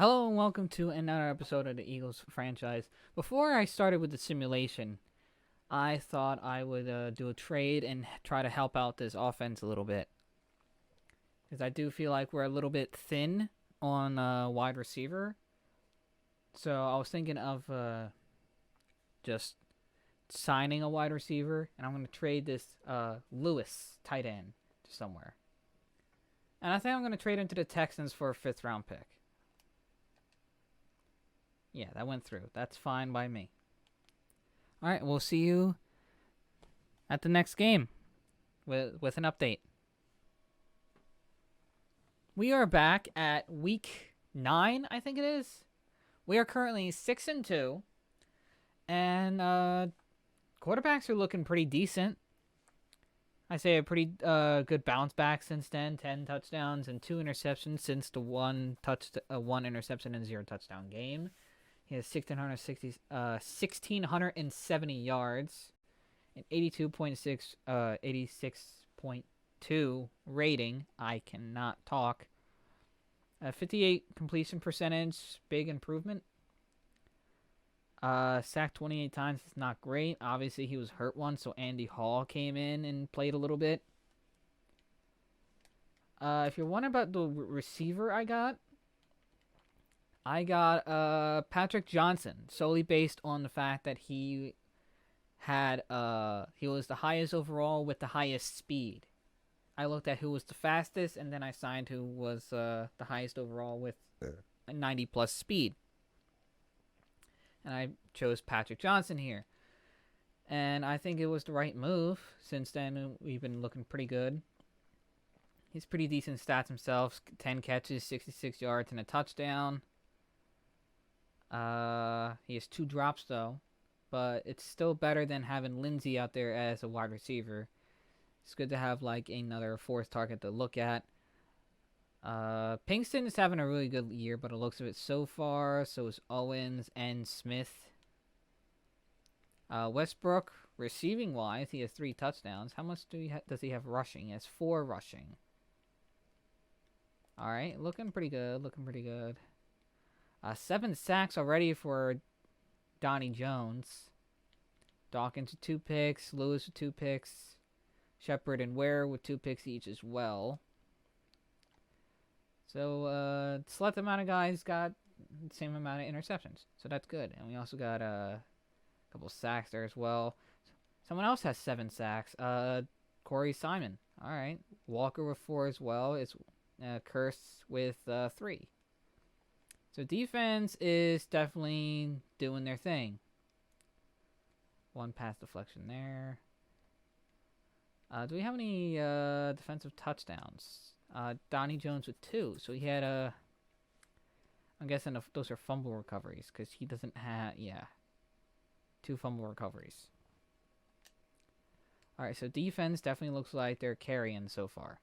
Hello and welcome to another episode of the Eagles franchise. Before I started with the simulation, I thought I would do a trade and try to help out this offense a little bit. Because I do feel like we're a little bit thin on wide receiver. So I was thinking of just signing a wide receiver, and I'm going to trade this Lewis tight end to somewhere. And I think I'm going to trade him to the Texans for a 5th round pick. Yeah, that went through. That's fine by me. All right, we'll see you at the next game with an update. We are back at week 9, I think it is. We are currently 6-2, and quarterbacks are looking pretty decent. I say a pretty good bounce back since then. 10 touchdowns and 2 interceptions since the one interception and 0 touchdown game. He has 1,670 yards, an 86.2 rating. I cannot talk. 58 completion percentage, big improvement. Sacked 28 times, it's not great. Obviously, he was hurt once, so Andy Hall came in and played a little bit. If you're wondering about the receiver I got Patrick Johnson, solely based on the fact that he was the highest overall with the highest speed. I looked at who was the fastest, and then I signed who was the highest overall with a 90 plus speed. And I chose Patrick Johnson here. And I think it was the right move. Since then, we've been looking pretty good. He's pretty decent stats himself. 10 catches, 66 yards, and a touchdown. He has 2 drops, though. But it's still better than having Lindsey out there as a wide receiver. It's good to have, like, another 4th target to look at. Pinkston is having a really good year, but it looks of it so far. So is Owens and Smith. Westbrook, receiving wise, he has 3 touchdowns. How much does he have rushing? He has 4 rushing. All right, looking pretty good. 7 sacks already for Donnie Jones. Dawkins with 2 picks. Lewis with 2 picks. Shepard and Ware with 2 picks each as well. So, select amount of guys got the same amount of interceptions. So that's good. And we also got a couple sacks there as well. Someone else has 7 sacks. Corey Simon. All right. Walker with 4 as well. It's Curse with 3. So defense is definitely doing their thing. 1 pass deflection there. Do we have any defensive touchdowns? Donnie Jones with 2. So he had I'm guessing those are fumble recoveries because he doesn't have 2 fumble recoveries. All right, so defense definitely looks like they're carrying so far.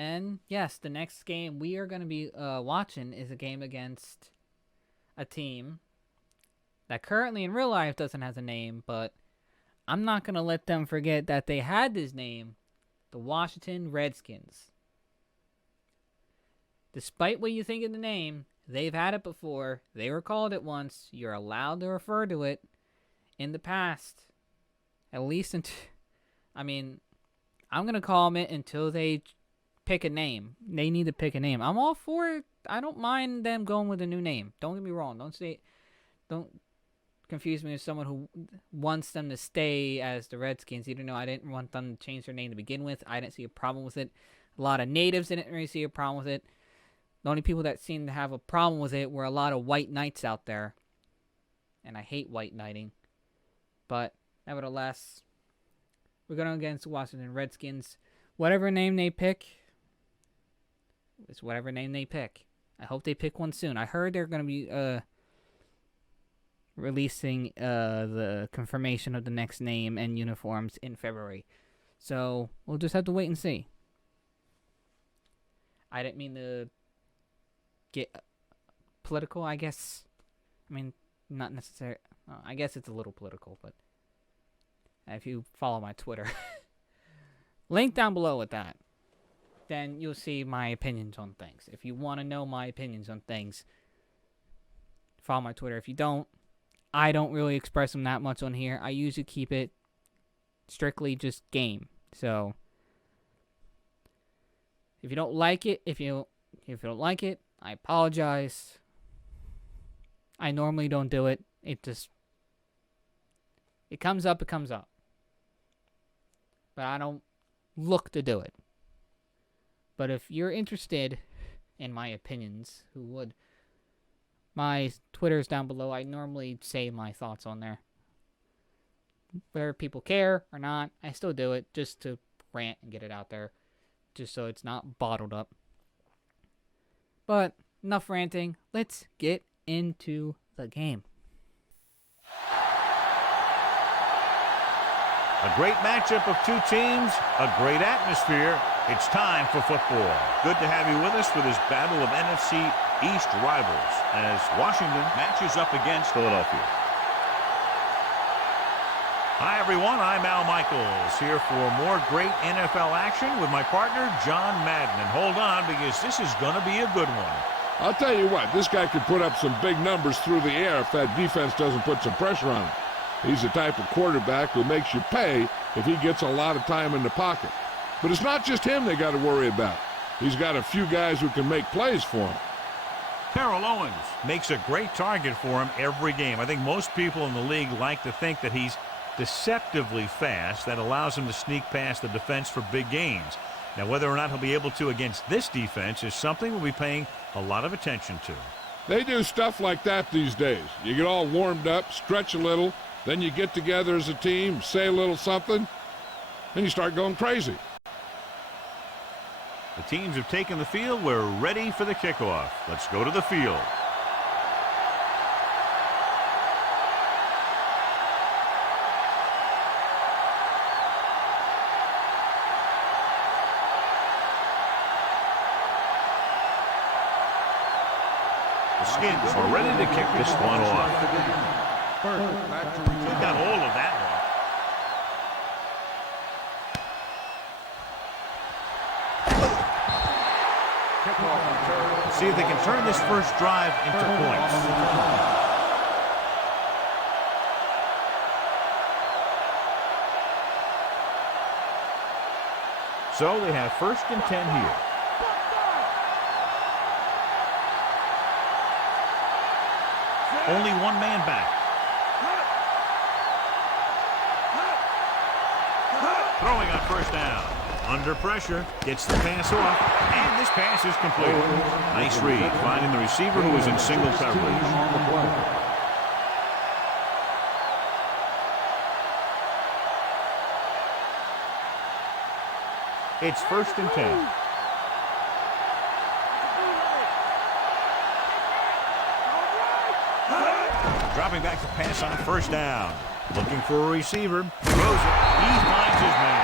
And yes, the next game we are going to be watching is a game against a team that currently in real life doesn't have a name, but I'm not going to let them forget that they had this name, the Washington Redskins. Despite what you think of the name, they've had it before. They were called it once. You're allowed to refer to it in the past. At least I'm going to call them it until they pick a name. They need to pick a name. I'm all for it. I don't mind them going with a new name. Don't get me wrong. Don't confuse me with someone who wants them to stay as the Redskins. Even though I didn't want them to change their name to begin with. I didn't see a problem with it. A lot of natives didn't really see a problem with it. The only people that seemed to have a problem with it were a lot of white knights out there. And I hate white knighting. But nevertheless, we're going against the Washington Redskins. Whatever name they pick, it's whatever name they pick. I hope they pick one soon. I heard they're going to be releasing the confirmation of the next name and uniforms in February. So we'll just have to wait and see. I didn't mean to get political, I guess. I mean, not necessarily. I guess it's a little political, but if you follow my Twitter, link down below with that, then you'll see my opinions on things. If you want to know my opinions on things, follow my Twitter. If you don't, I don't really express them that much on here. I usually keep it strictly just game. So if you don't like it, if you don't like it, I apologize. I normally don't do it. It comes up, it comes up. But I don't look to do it. But if you're interested in my opinions, who would? My Twitter's down below. I normally say my thoughts on there. Whether people care or not, I still do it just to rant and get it out there. Just so it's not bottled up. But enough ranting. Let's get into the game. A great matchup of two teams, a great atmosphere. It's time for football. Good to have you with us for this battle of NFC East rivals as Washington matches up against Philadelphia. Hi, everyone. I'm Al Michaels here for more great NFL action with my partner, John Madden. And hold on, because this is going to be a good one. I'll tell you what, this guy could put up some big numbers through the air if that defense doesn't put some pressure on him. He's the type of quarterback who makes you pay if he gets a lot of time in the pocket. But it's not just him they got to worry about. He's got a few guys who can make plays for him. Terrell Owens makes a great target for him every game. I think most people in the league like to think that he's deceptively fast. That allows him to sneak past the defense for big gains. Now, whether or not he'll be able to against this defense is something we'll be paying a lot of attention to. They do stuff like that these days. You get all warmed up, stretch a little, then you get together as a team, say a little something, and you start going crazy. The teams have taken the field. We're ready for the kickoff. Let's go to the field. The Skins are ready to kick this one off. We got all of that one. See if they can turn this first drive into points. So they have 1st and 10 here. Only one man back. Throwing on 1st down. Under pressure, gets the pass off, and this pass is complete. Nice read, finding the receiver who was in single coverage. It's 1st and 10. Dropping back to pass on 1st down. Looking for a receiver. Throws it. He finds his man.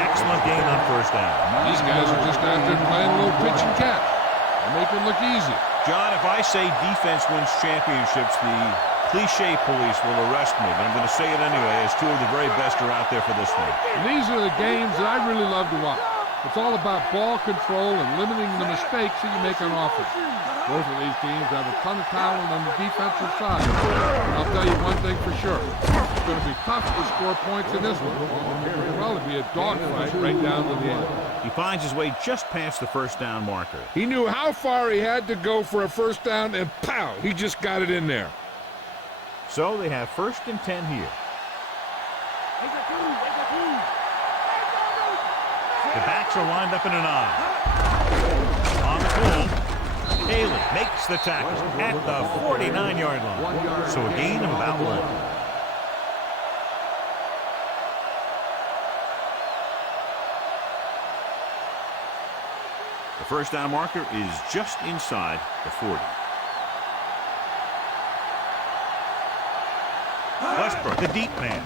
Excellent game on 1st down. These guys are just out there playing a little pitch and catch. They make it look easy. John, if I say defense wins championships, the cliche police will arrest me, but I'm going to say it anyway, as two of the very best are out there for this one. And these are the games that I really love to watch. It's all about ball control and limiting the mistakes that you make on offense. Both of these teams have a ton of talent on the defensive side. I'll tell you one thing for sure. It's going to be tough to score points in this one. It'll probably be a dogfight right down to the end. He finds his way just past the 1st down marker. He knew how far he had to go for a 1st down, and pow, he just got it in there. So they have 1st and 10 here. The backs are lined up in an I. On the pull, Haley makes the tackle at the 49-yard line. So a gain of about 1. The 1st down marker is just inside the 40. Westbrook, the deep man,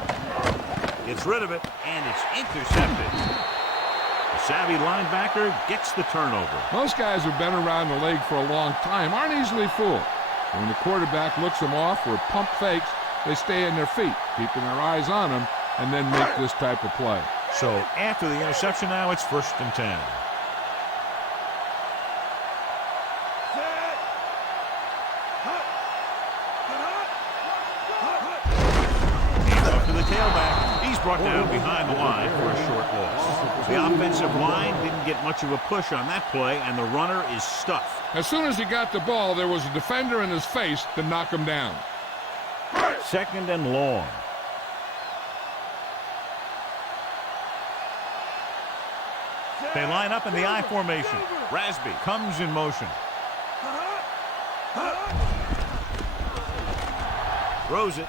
gets rid of it, and it's intercepted. The savvy linebacker gets the turnover. Most guys who've been around the league for a long time aren't easily fooled. When the quarterback looks them off or pump fakes, they stay in their feet, keeping their eyes on them, and then make this type of play. So after the interception now, it's 1st and 10. Handoff to the tailback. He's brought down behind the line for a short loss. The offensive line didn't get much of a push on that play, and the runner is stuffed. As soon as he got the ball, there was a defender in his face to knock him down. 2nd and long. They line up in the I formation. Rasby comes in motion. Throws it.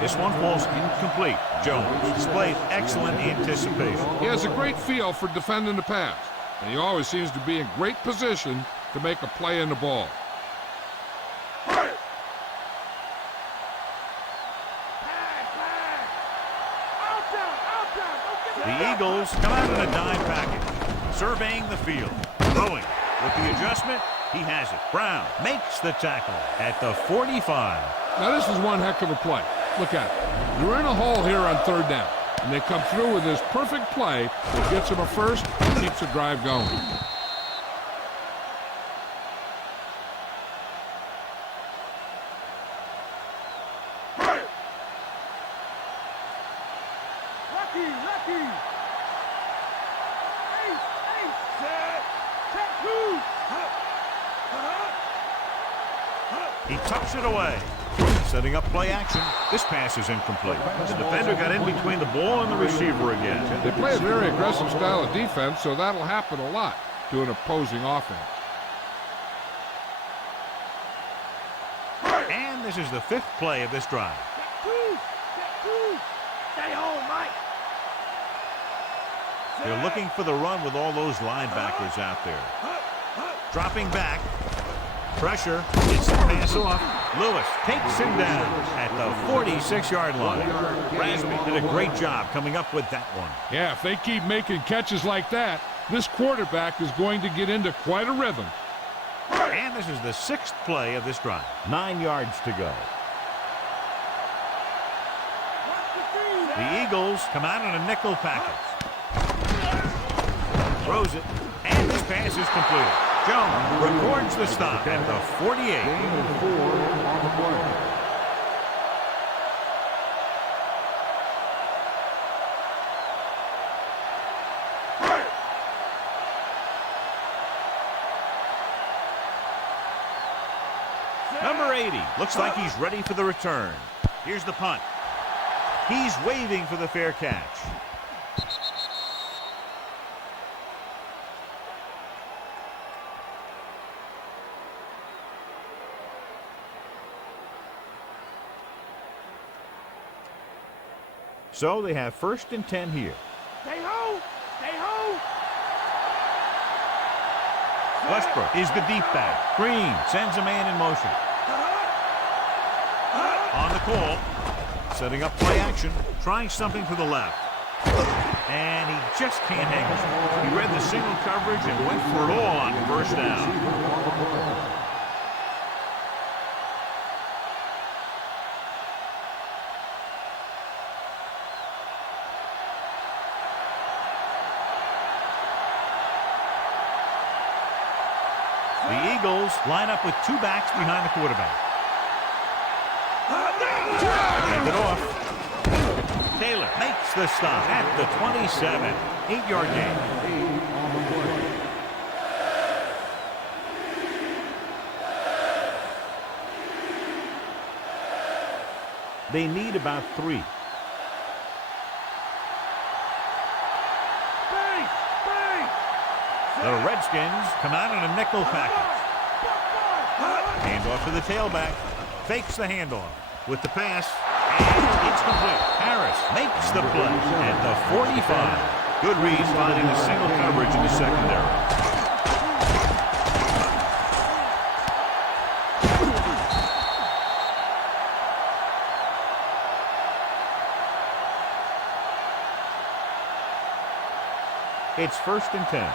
This one falls incomplete. Jones displayed excellent anticipation. He has a great feel for defending the pass, and he always seems to be in great position to make a play in the ball. The Eagles come out in a dime package, surveying the field, throwing. With the adjustment, he has it. Brown makes the tackle at the 45. Now this is one heck of a play. Look at it. You're in a hole here on 3rd down, and they come through with this perfect play that gets them a first and keeps the drive going. He tucks it away. Setting up play action. This pass is incomplete. The defender got in between the ball and the receiver again. They play a very aggressive style of defense, so that'll happen a lot to an opposing offense. And this is the 5th play of this drive. Stay home, Mike. They're looking for the run with all those linebackers out there. Dropping back. Pressure. Gets the pass off. Lewis takes him down at the 46-yard line. Rasby did a great job coming up with that one. Yeah, if they keep making catches like that, this quarterback is going to get into quite a rhythm. And this is the 6th play of this drive. 9 yards to go. The Eagles come out in a nickel package. Throws it, and this pass is completed. Jones records the stop at the 48. Number 80 looks like he's ready for the return. Here's the punt. He's waving for the fair catch. So they have 1st and 10 here. Stay home. Stay home. Westbrook is the deep back. Green sends a man in motion. On the call. Setting up play action. Trying something to the left. And he just can't hang it. He read the single coverage and went for it all on 1st down. The Eagles line up with 2 backs behind the quarterback. Hand it off. Taylor makes the stop at the 27. 8-yard gain. They need about 3. The Redskins come out in a nickel package. Handoff to the tailback. Fakes the handoff with the pass. And it's complete. Harris makes the play at the 45. Good read finding the single coverage in the secondary. It's 1st and 10.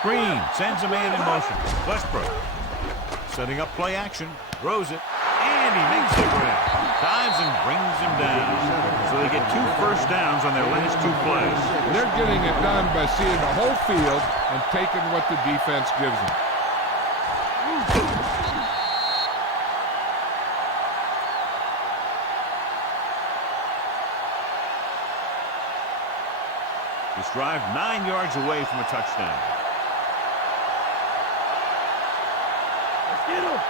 Green sends a man in motion. Westbrook setting up play action. Throws it. And he makes the grab. Dives and brings him down. So they get 2 first downs on their last 2 plays. They're getting it done by seeing the whole field and taking what the defense gives them. This drive 9 yards away from a touchdown. Let's get him.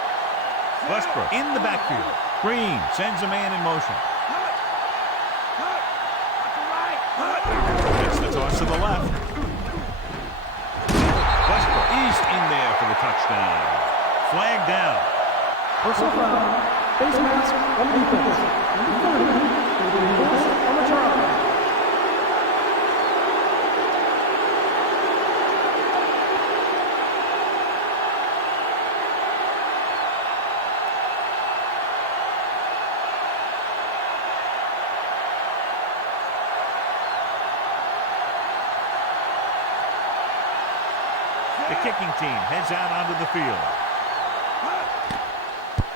Westbrook in the backfield. Green sends a man in motion. Cut. Cut. Up the right. Cut. Gets the toss to the left. Westbrook is in there for the touchdown. Flag down. Personal foul. Face mask on defense. Number 30. Eagles on the try. The kicking team heads out onto the field.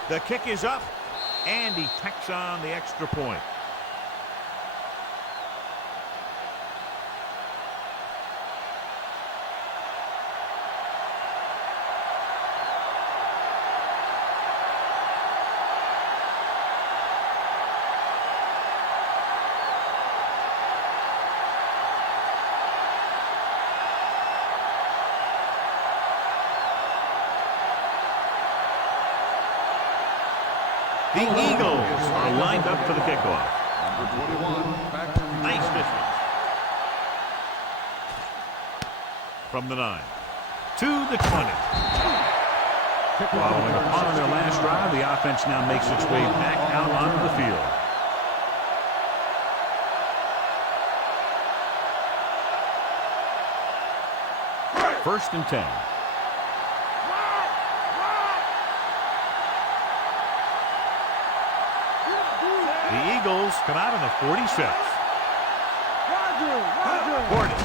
The kick is up, and he tacks on the extra point. The Eagles are lined up for the kickoff. Number 21, back to Nice distance. From the 9 to the 20. Following a punt on their last drive, the offense now makes its way back out onto the field. First and 10. The Eagles come out on the 46. Gordon.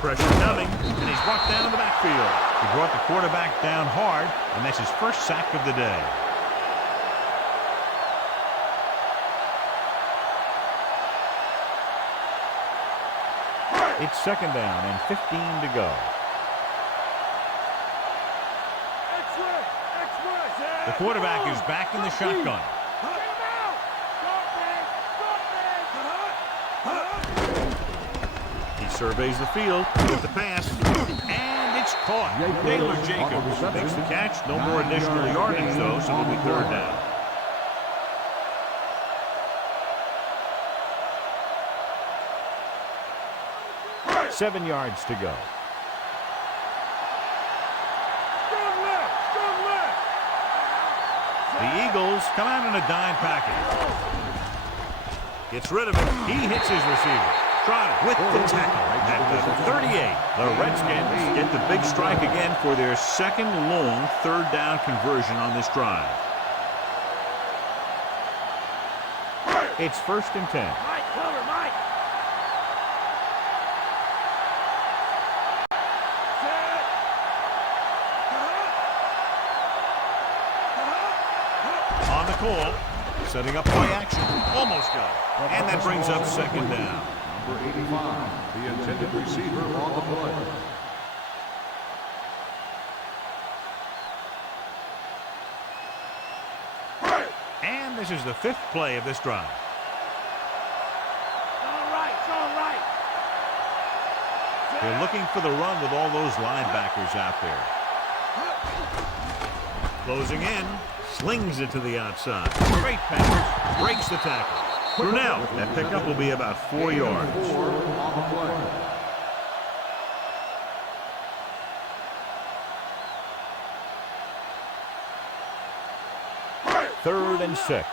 Pressure coming, and he's brought down in the backfield. He brought the quarterback down hard, and that's his first sack of the day. It's second down and 15 to go. The quarterback is back in the shotgun. He surveys the field with the pass, and it's caught. Taylor Jacobs makes the catch. No more additional yardage, though, so it'll be third down. Seven yards to go. The Eagles come out in a dime package. Gets rid of it. He hits his receiver. Trotter with the tackle at the 38. The Redskins get the big strike again for their second long third down conversion on this drive. It's first and 10. Mike, cover, Mike. On the call, setting up play action. Almost got it. And that brings up second down. number 85, the intended receiver on the play. And this is the fifth play of this drive. It's all right, it's all right. They're looking for the run with all those linebackers out there. Closing in, slings it to the outside. Great pass, breaks the tackle. Brunell, that pickup will be about 4 yards. Third and 6.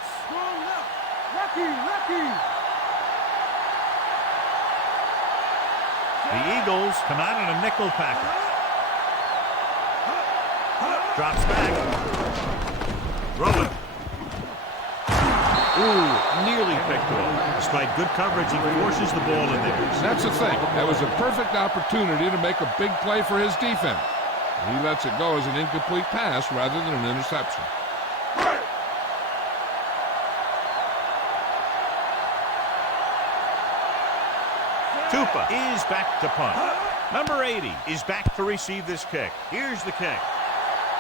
The Eagles come out in a nickel package. Drops back. Rolling. Ooh, nearly picked off. Despite good coverage, he forces the ball in there. That's the thing. That was a perfect opportunity to make a big play for his defense. He lets it go as an incomplete pass rather than an interception. Tupa is back to punt. Number 80 is back to receive this kick. Here's the kick.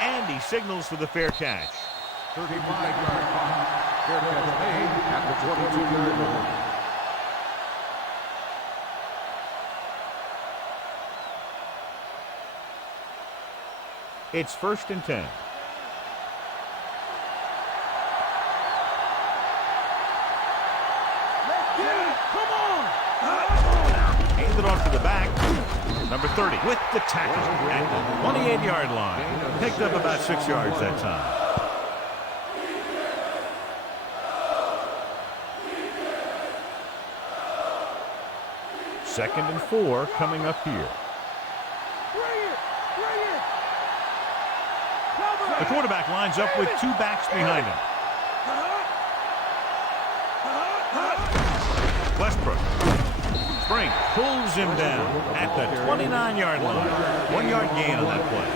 And he signals for the fair catch. 35-yard punt. Fair catch made at the 22-yard line. It's 1st and 10. Handed off to the back. Number 30 with the tackle at the 28-yard line. Picked up about 6 yards that time. Second and 4 coming up here. The quarterback lines up with 2 backs behind him. Westbrook. Spring pulls him down at the 29-yard line. 1 yard gain on that play.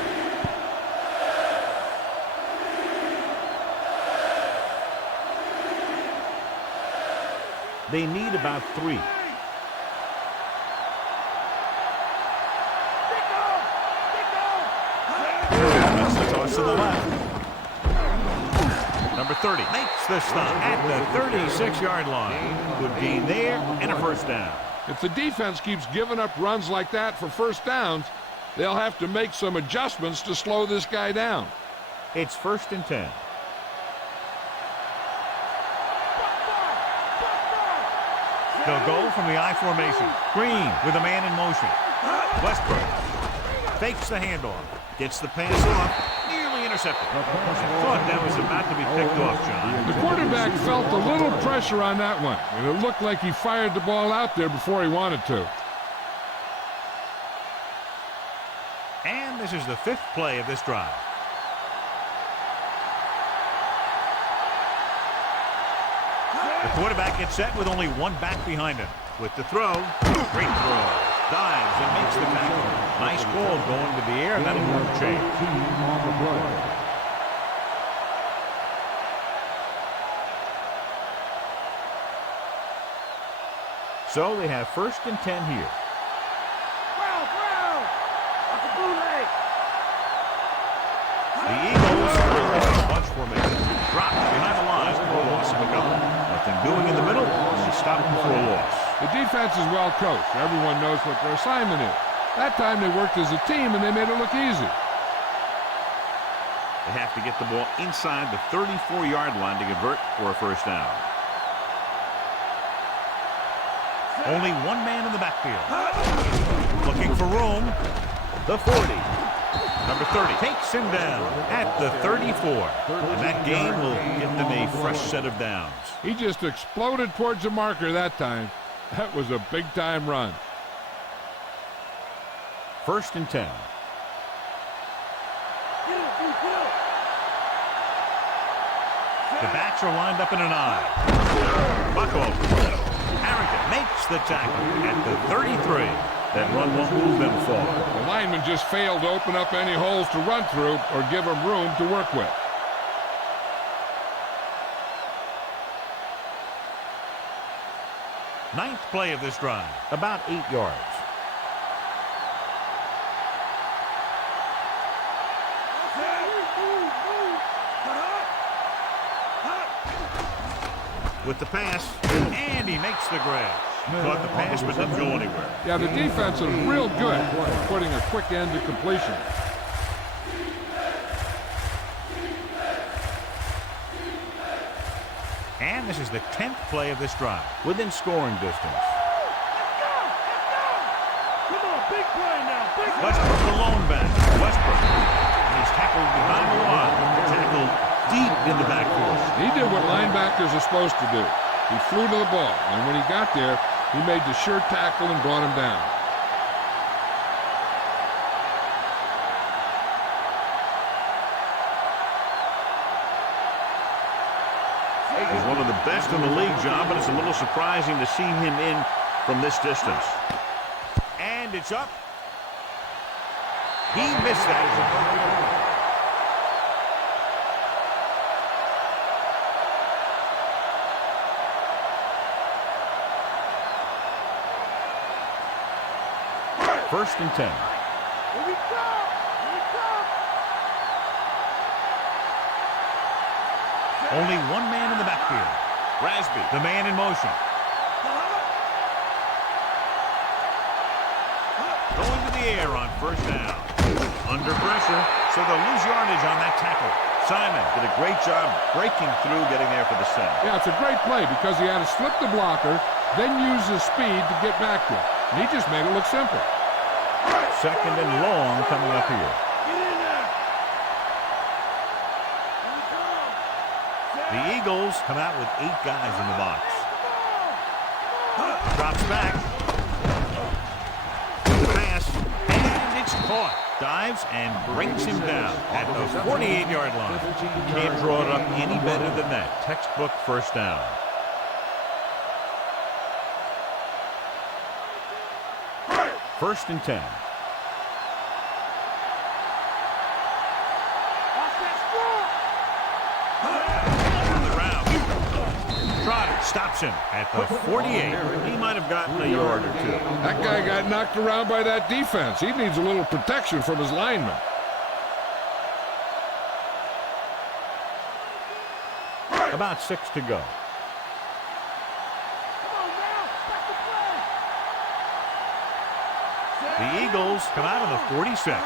They need about 3. That's the toss to the left. Number 30 makes the stop at the 36-yard line. Good gain there and a first down. If the defense keeps giving up runs like that for first downs, they'll have to make some adjustments to slow this guy down. It's 1st and 10. They'll go from the I formation. Green with a man in motion. Westbrook fakes the handoff. Gets the pass off. Nearly intercepted. I thought that was about to be picked off, John. The quarterback felt a little pressure on that one, and it looked like he fired the ball out there before he wanted to. And this is the 5th play of this drive. The quarterback gets set with only 1 back behind him. With the throw, great throw. Dives and makes the tackle. Nice ball going to the air, and that'll move the chain. So they have 1st and 10 here. The Eagles will have bunch formation. Drop behind the line for a loss of a couple. Nothing doing in the middle, and they stop him for a loss. The defense is well coached. Everyone knows what their assignment is. That time they worked as a team and they made it look easy. They have to get the ball inside the 34-yard line to convert for a first down. Only 1 man in the backfield. Looking for room. The 40. Number 30 takes him down at the 34. And that gain will give them a fresh set of downs. He just exploded towards the marker that time. That was a big-time run. 1st and 10. The backs are lined up in an I. Buckover. Harrington makes the tackle at the 33. That run won't move them far. The lineman just failed to open up any holes to run through or give him room to work with. Ninth play of this drive, about 8 yards. With the pass, and he makes the grab. Caught the pass, but doesn't go anywhere. Yeah, the defense is real good at putting a quick end to completion. And this is the 10th play of this drive, within scoring distance. Come on, big play now. Big play. Westbrook alone back. Westbrook. And he's tackled behind the line. Tackled deep in the backfield. He did what linebackers are supposed to do. He flew to the ball, and when he got there, he made the sure tackle and brought him down. He's one of the best in the league, John, but it's a little surprising to see him in from this distance. And it's up. He missed that one. First and 10. Here we come! Here we come! Only one man in the backfield. Rasby, the man in motion. Going to the air on first down. Under pressure, so they'll lose yardage on that tackle. Simon did a great job breaking through, getting there for the center. Yeah, it's a great play because he had to slip the blocker, then use his speed to get back there. And he just made it look simple. Second and long coming up here. Get in there! Here we come! The Eagles come out with 8 guys in the box. Drops back. The pass, and it's caught. Dives and brings him down at the 48-yard line. Can't draw it up any better than that. Textbook first down. First and 10. Stops him at the 48. He might have gotten a yard or two. That guy got knocked around by that defense. He needs a little protection from his linemen. About 6 to go. The Eagles come out of the 46.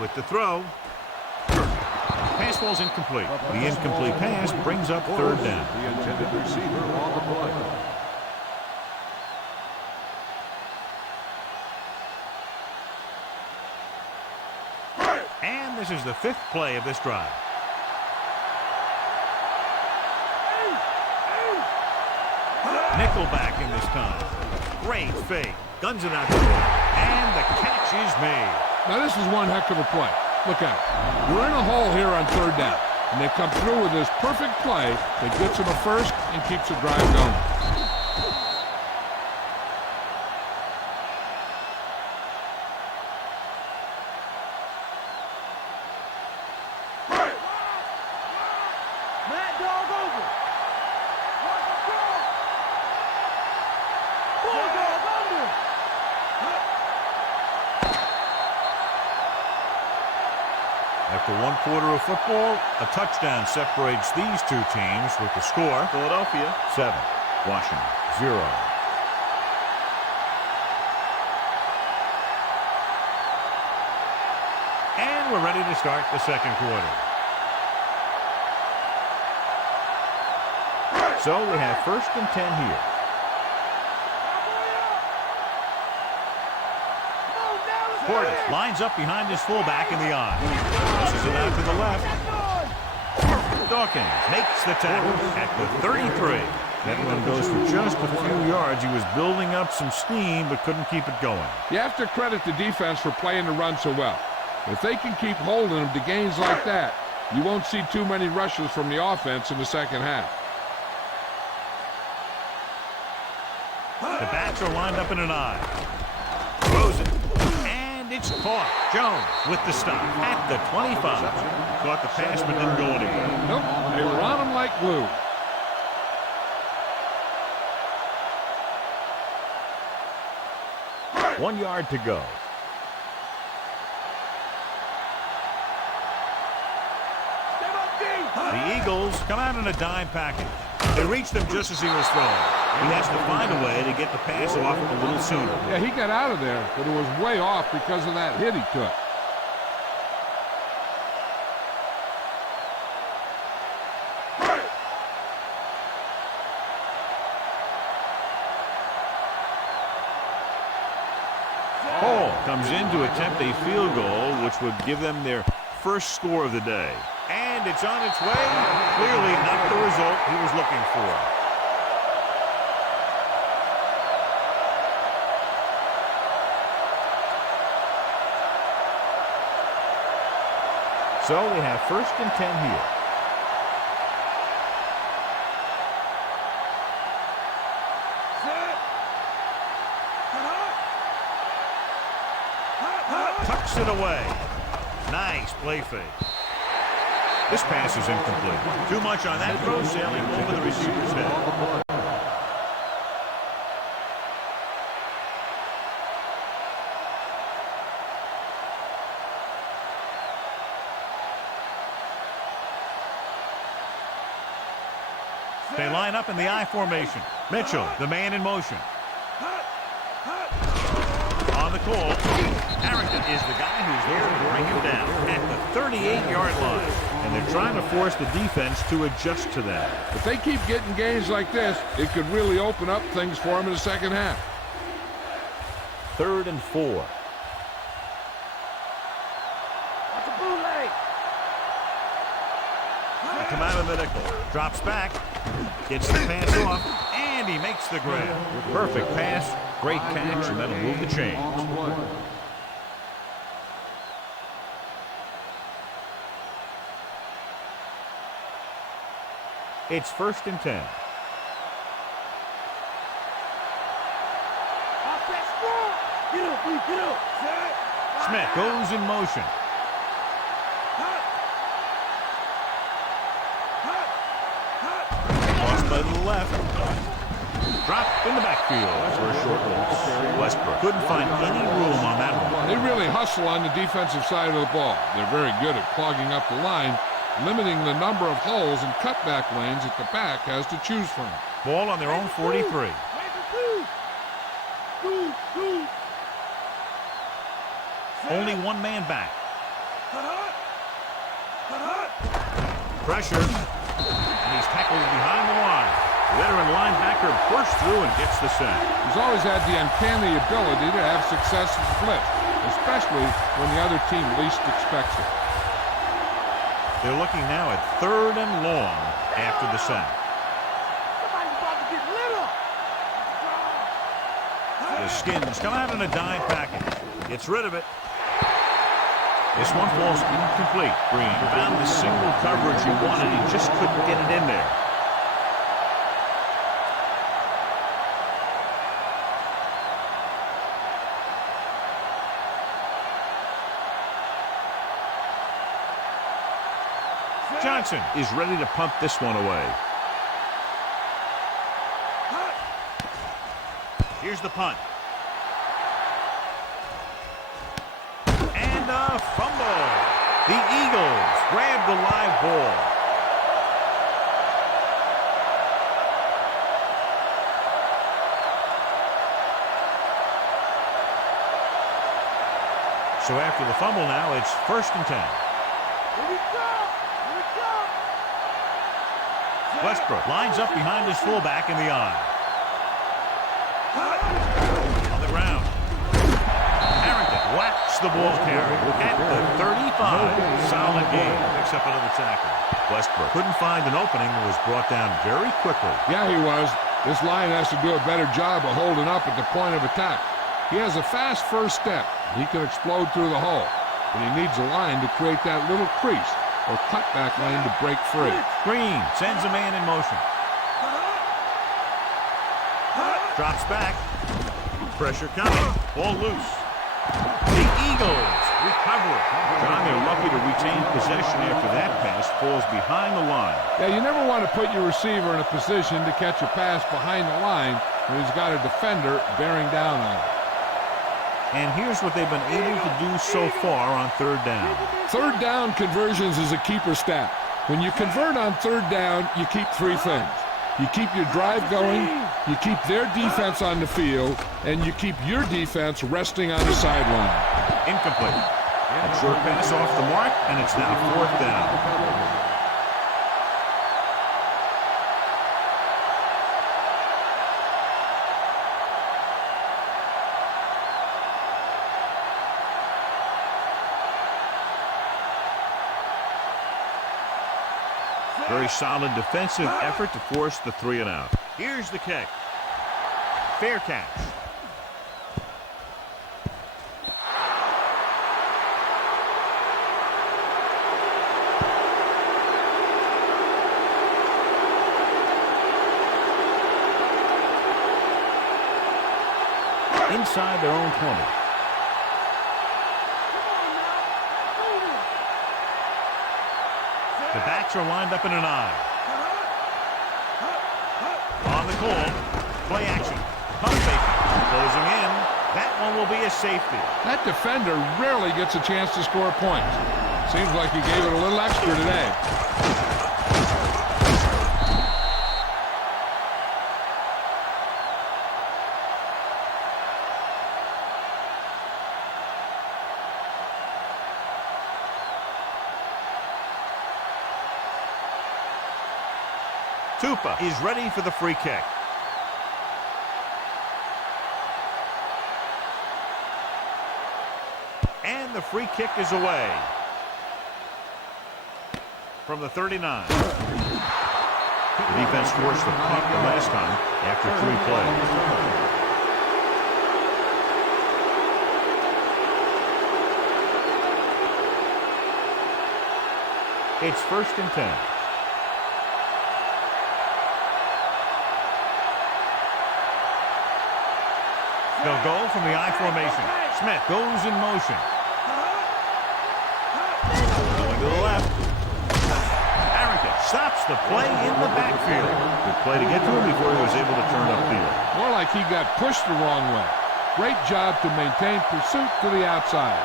With the throw. Pass falls incomplete. The incomplete pass brings up third down. The intended receiver on the play. And this is the 5th play of this drive. Nickelback in this time. Great fake. Guns it out the door. And the catch is made. Now this is one heck of a play. Look out. You're in a hole here on third down. And they come through with this perfect play that gets them a first and keeps the drive going. Mad dog over. Bulldog under. After 1 quarter of football, a touchdown separates these two teams with the score. Philadelphia 7, Washington 0. And we're ready to start the second quarter. So we have first and 10 here. Portis lines up behind his fullback in the eye. Pushes it out to the left. Dawkins makes the tackle at the 33. That one goes for just a few yards. He was building up some steam but couldn't keep it going. You have to credit the defense for playing the run so well. If they can keep holding them to gains like that, you won't see too many rushes from the offense in the second half. The backs are lined up in an eye. Throws it. And it's caught. Jones with the stop at the 25. Caught the pass but didn't go anywhere. Nope, they were on him like glue. One yard to go. The Eagles come out in a dime package. They reached him just as he was throwing. He has to find a way to get the pass off a little sooner. Yeah, he got out of there, but it was way off because of that hit he took. Hall comes in to attempt a field goal, which would give them their first score of the day. And it's on its way. Clearly not the result he was looking for. So we have first and 10 here. Whips it away. Nice play fake. This pass is incomplete. Too much on that throw, sailing over the receiver's head. They line up in the I formation. Mitchell, the man in motion. On the call, Harrington is the guy who's there to bring him down at the 38-yard line. And they're trying to force the defense to adjust to that. If they keep getting gains like this, it could really open up things for them in the second half. 3rd and 4. That's a bootleg. They come out of the nickel. Drops back. Gets the pass off. And he makes the grab. Perfect pass. Great catch. And that'll move the chains. It's 1st and 10. Get up, please, get up. Smith goes in motion. Lost by the left. Dropped in the backfield for a short loss. Westbrook couldn't find any room on that one. They really hustle on the defensive side of the ball. They're very good at clogging up the line, limiting the number of holes and cutback lanes that the back has to choose from. Ball on their own 43. Only one man back. Pressure. And he's tackled behind the line. Veteran linebacker bursts through and gets the sack. He's always had the uncanny ability to have success in split, especially when the other team least expects it. They're looking now at 3rd and long after the sack. Somebody's about to get lit up. The Skins come out in a dime package. Gets rid of it. This one falls incomplete. Green found the single coverage he wanted. He just couldn't get it in there. Johnson is ready to punt this one away. Here's the punt. And a fumble. The Eagles grab the live ball. So after the fumble now, it's 1st and 10. Here we go. Westbrook lines up behind his fullback in the eye. On the ground. Harrington whacks the ball carrier at the 35. Solid game. Picks up another tackle. Westbrook couldn't find an opening and was brought down very quickly. Yeah, he was. This line has to do a better job of holding up at the point of attack. He has a fast first step. He can explode through the hole, but he needs a line to create that little crease or cutback lane to break free. Green sends a man in motion. Drops back. Pressure coming. Ball loose. The Eagles recover it. John, they're lucky to retain possession after that pass falls behind the line. Yeah, you never want to put your receiver in a position to catch a pass behind the line when he's got a defender bearing down on him. And here's what they've been able to do so far on 3rd down. 3rd down conversions is a keeper stat. When you convert on 3rd down, you keep 3 things. You keep your drive going, you keep their defense on the field, and you keep your defense resting on the sideline. Incomplete. A short pass off the mark, and it's now 4th down. Very solid defensive effort to force the 3 and out. Here's the kick. Fair catch. Inside their own 20. The backs are lined up in an eye. On the call, play action. Pump fake. Closing in. That one will be a safety. That defender rarely gets a chance to score points. Seems like he gave it a little extra today. Tupa is ready for the free kick. And the free kick is away. From the 39. The defense forced the punt the last time after 3 plays. It's 1st and 10. They'll go from the I formation. Smith goes in motion. Going to the left. Harrington stops the play in the backfield. Good play to get to him before he was able to turn upfield. More like he got pushed the wrong way. Great job to maintain pursuit to the outside.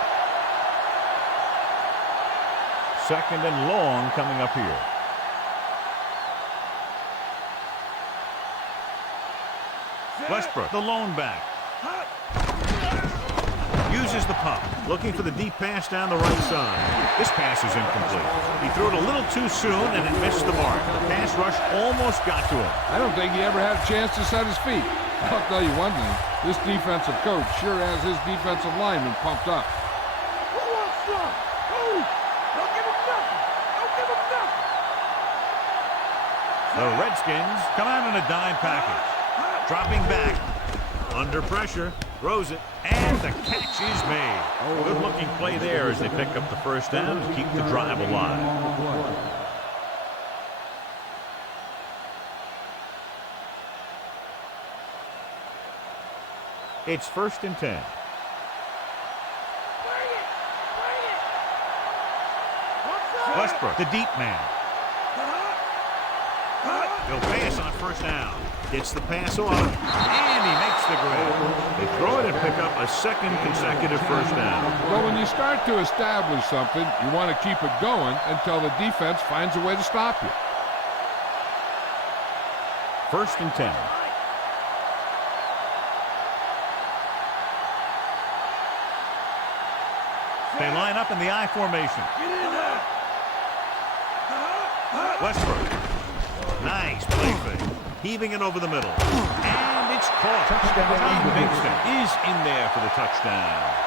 2nd and long coming up here. Westbrook, the lone back. Uses the pump, looking for the deep pass down the right side. This pass is incomplete. He threw it a little too soon, and it missed the mark. The pass rush almost got to him. I don't think he ever had a chance to set his feet. I'll tell you one thing, this defensive coach sure has his defensive linemen pumped up. Who wants some? Who? Don't give him nothing. Don't give him nothing. The Redskins come out in a dime package. Dropping back. Under pressure. Throws it. And the catch is made. Good-looking play there as they pick up the first down to keep the drive alive. It's 1st and 10. Bring it. Bring it. What's up? Westbrook, the deep man. He'll pass on 1st down. Gets the pass off, and he makes the grab. They throw it and pick up a 2nd consecutive 1st down. Well, when you start to establish something, you want to keep it going until the defense finds a way to stop you. 1st and 10. They line up in the I formation. Get in there. Westbrook. Nice play fake. Heaving it over the middle. And it's caught. Tom Bigston is in there for the touchdown.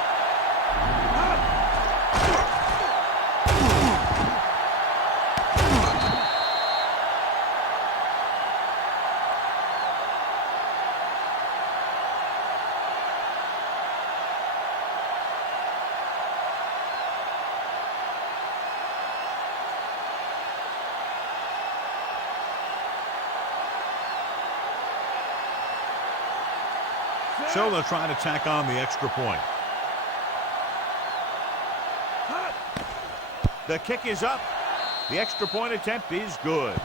So they'll try to tack on the extra point. The kick is up. The extra point attempt is good.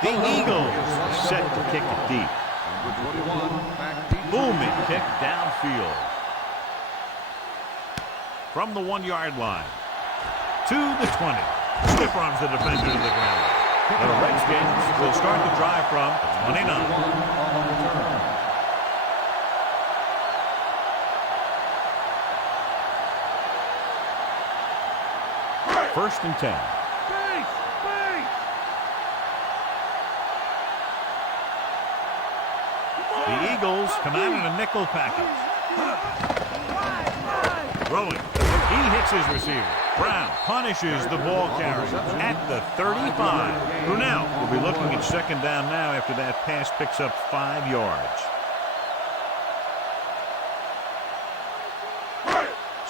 The Eagles set to kick it deep. Booming kick downfield. From the 1-yard line. To the 20. Stiff arms the defender to the ground. The Redskins will start the drive from 29. 1st and 10. The Eagles come out in a nickel package. Throwing. He hits his receiver. Brown punishes the ball carrier at the 35. Brunel will be looking at 2nd down now after that pass picks up 5 yards.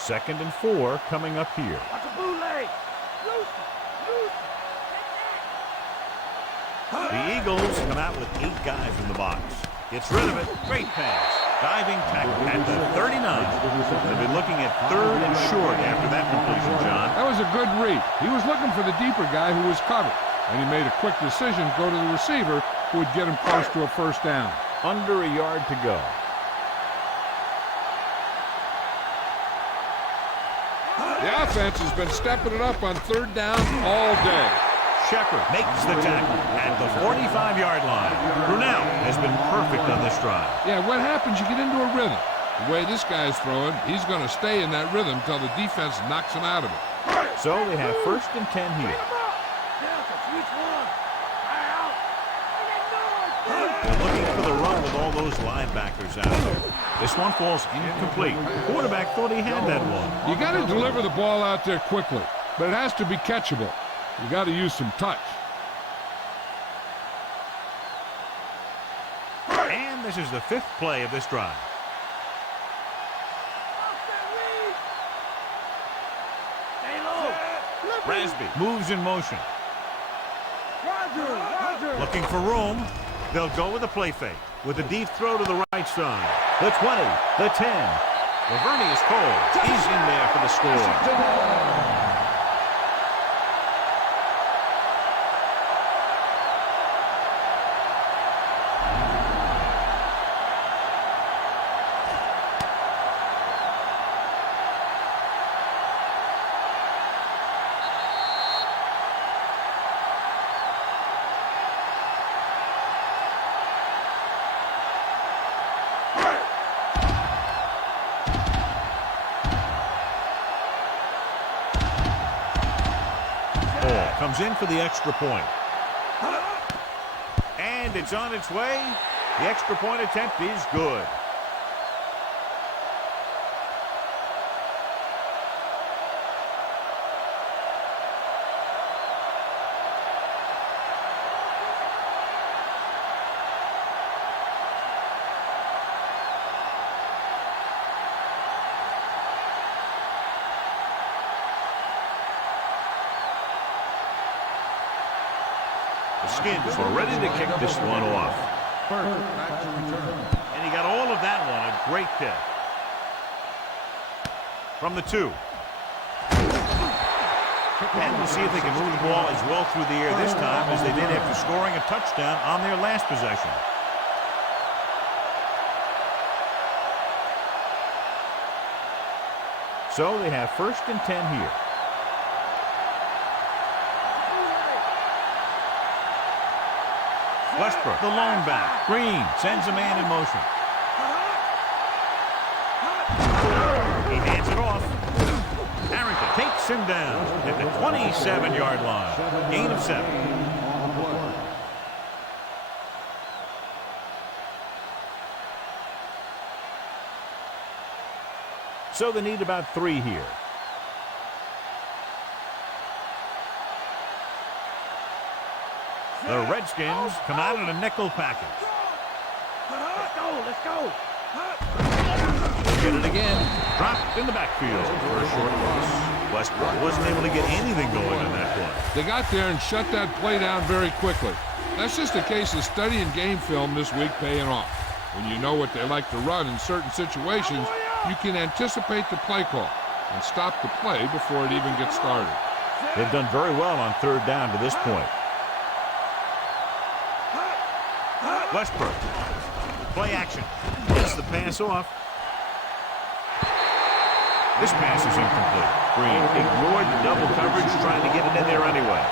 2nd and 4 coming up here. Watch a bootleg. Loose. The Eagles come out with 8 guys in the box. Gets rid of it. Great pass. Diving tackle at the 39. They'll be looking at 3rd and short after that completion, John. That was a good read. He was looking for the deeper guy who was covered, and he made a quick decision to go to the receiver who would get him close to a first down. Under a yard to go. The offense has been stepping it up on 3rd down all day. Shepard makes the tackle at the 45-yard line. Brunel has been perfect on this drive. Yeah, what happens, you get into a rhythm. The way this guy's throwing, he's going to stay in that rhythm until the defense knocks him out of it. So they have 1st and 10 here. They're looking for the run with all those linebackers out there. This one falls incomplete. The quarterback thought he had that one. You got to deliver the ball out there quickly, but it has to be catchable. You got to use some touch. And this is the 5th play of this drive. Rasby moves in motion. Roger. Looking for room. They'll go with a play fake with a deep throw to the right side. The 20, the 10. Lavergne is cold. He's in there for the score. Comes in for the extra point. And it's on its way. The extra point attempt is good. The Skins are ready to kick this one off. And he got all of that one. A great kick. From the 2. And we'll see if they can move the ball as well through the air this time as they did after scoring a touchdown on their last possession. So they have 1st and 10 here. Westbrook, the lone back. Green sends a man in motion. He hands it off. Harrington takes him down at the 27-yard line. Gain of 7. So they need about 3 here. The Redskins come out in a nickel package. Let's go. Get it again. Dropped in the backfield for a short loss. Westbrook wasn't able to get anything going on that play. They got there and shut that play down very quickly. That's just a case of studying game film this week paying off. When you know what they like to run in certain situations, you can anticipate the play call and stop the play before it even gets started. They've done very well on 3rd down to this point. Westbrook. Play action. Gets the pass off. This pass is incomplete. Green ignored the double coverage, trying to get it in there anyway.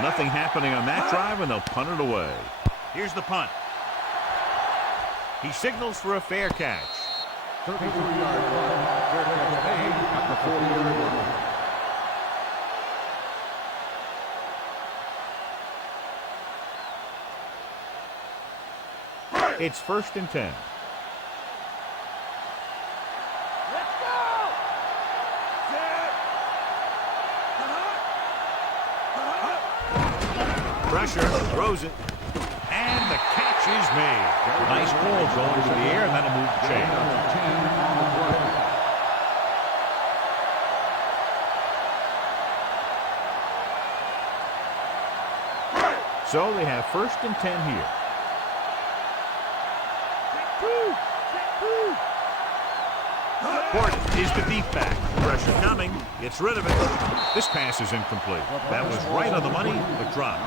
Nothing happening on that drive, and they'll punt it away. Here's the punt. He signals for a fair catch. 33-yard punt. Fair catch made at the 40-yard line. It's 1st and 10. Let's go. Set. Pressure, throws it, and the catch is made. Nice ball going to the air, and that'll move the chain. So they have 1st and 10 here. Gordon is the deep back. Pressure coming. Gets rid of it. This pass is incomplete. That was right on the money, but dropped.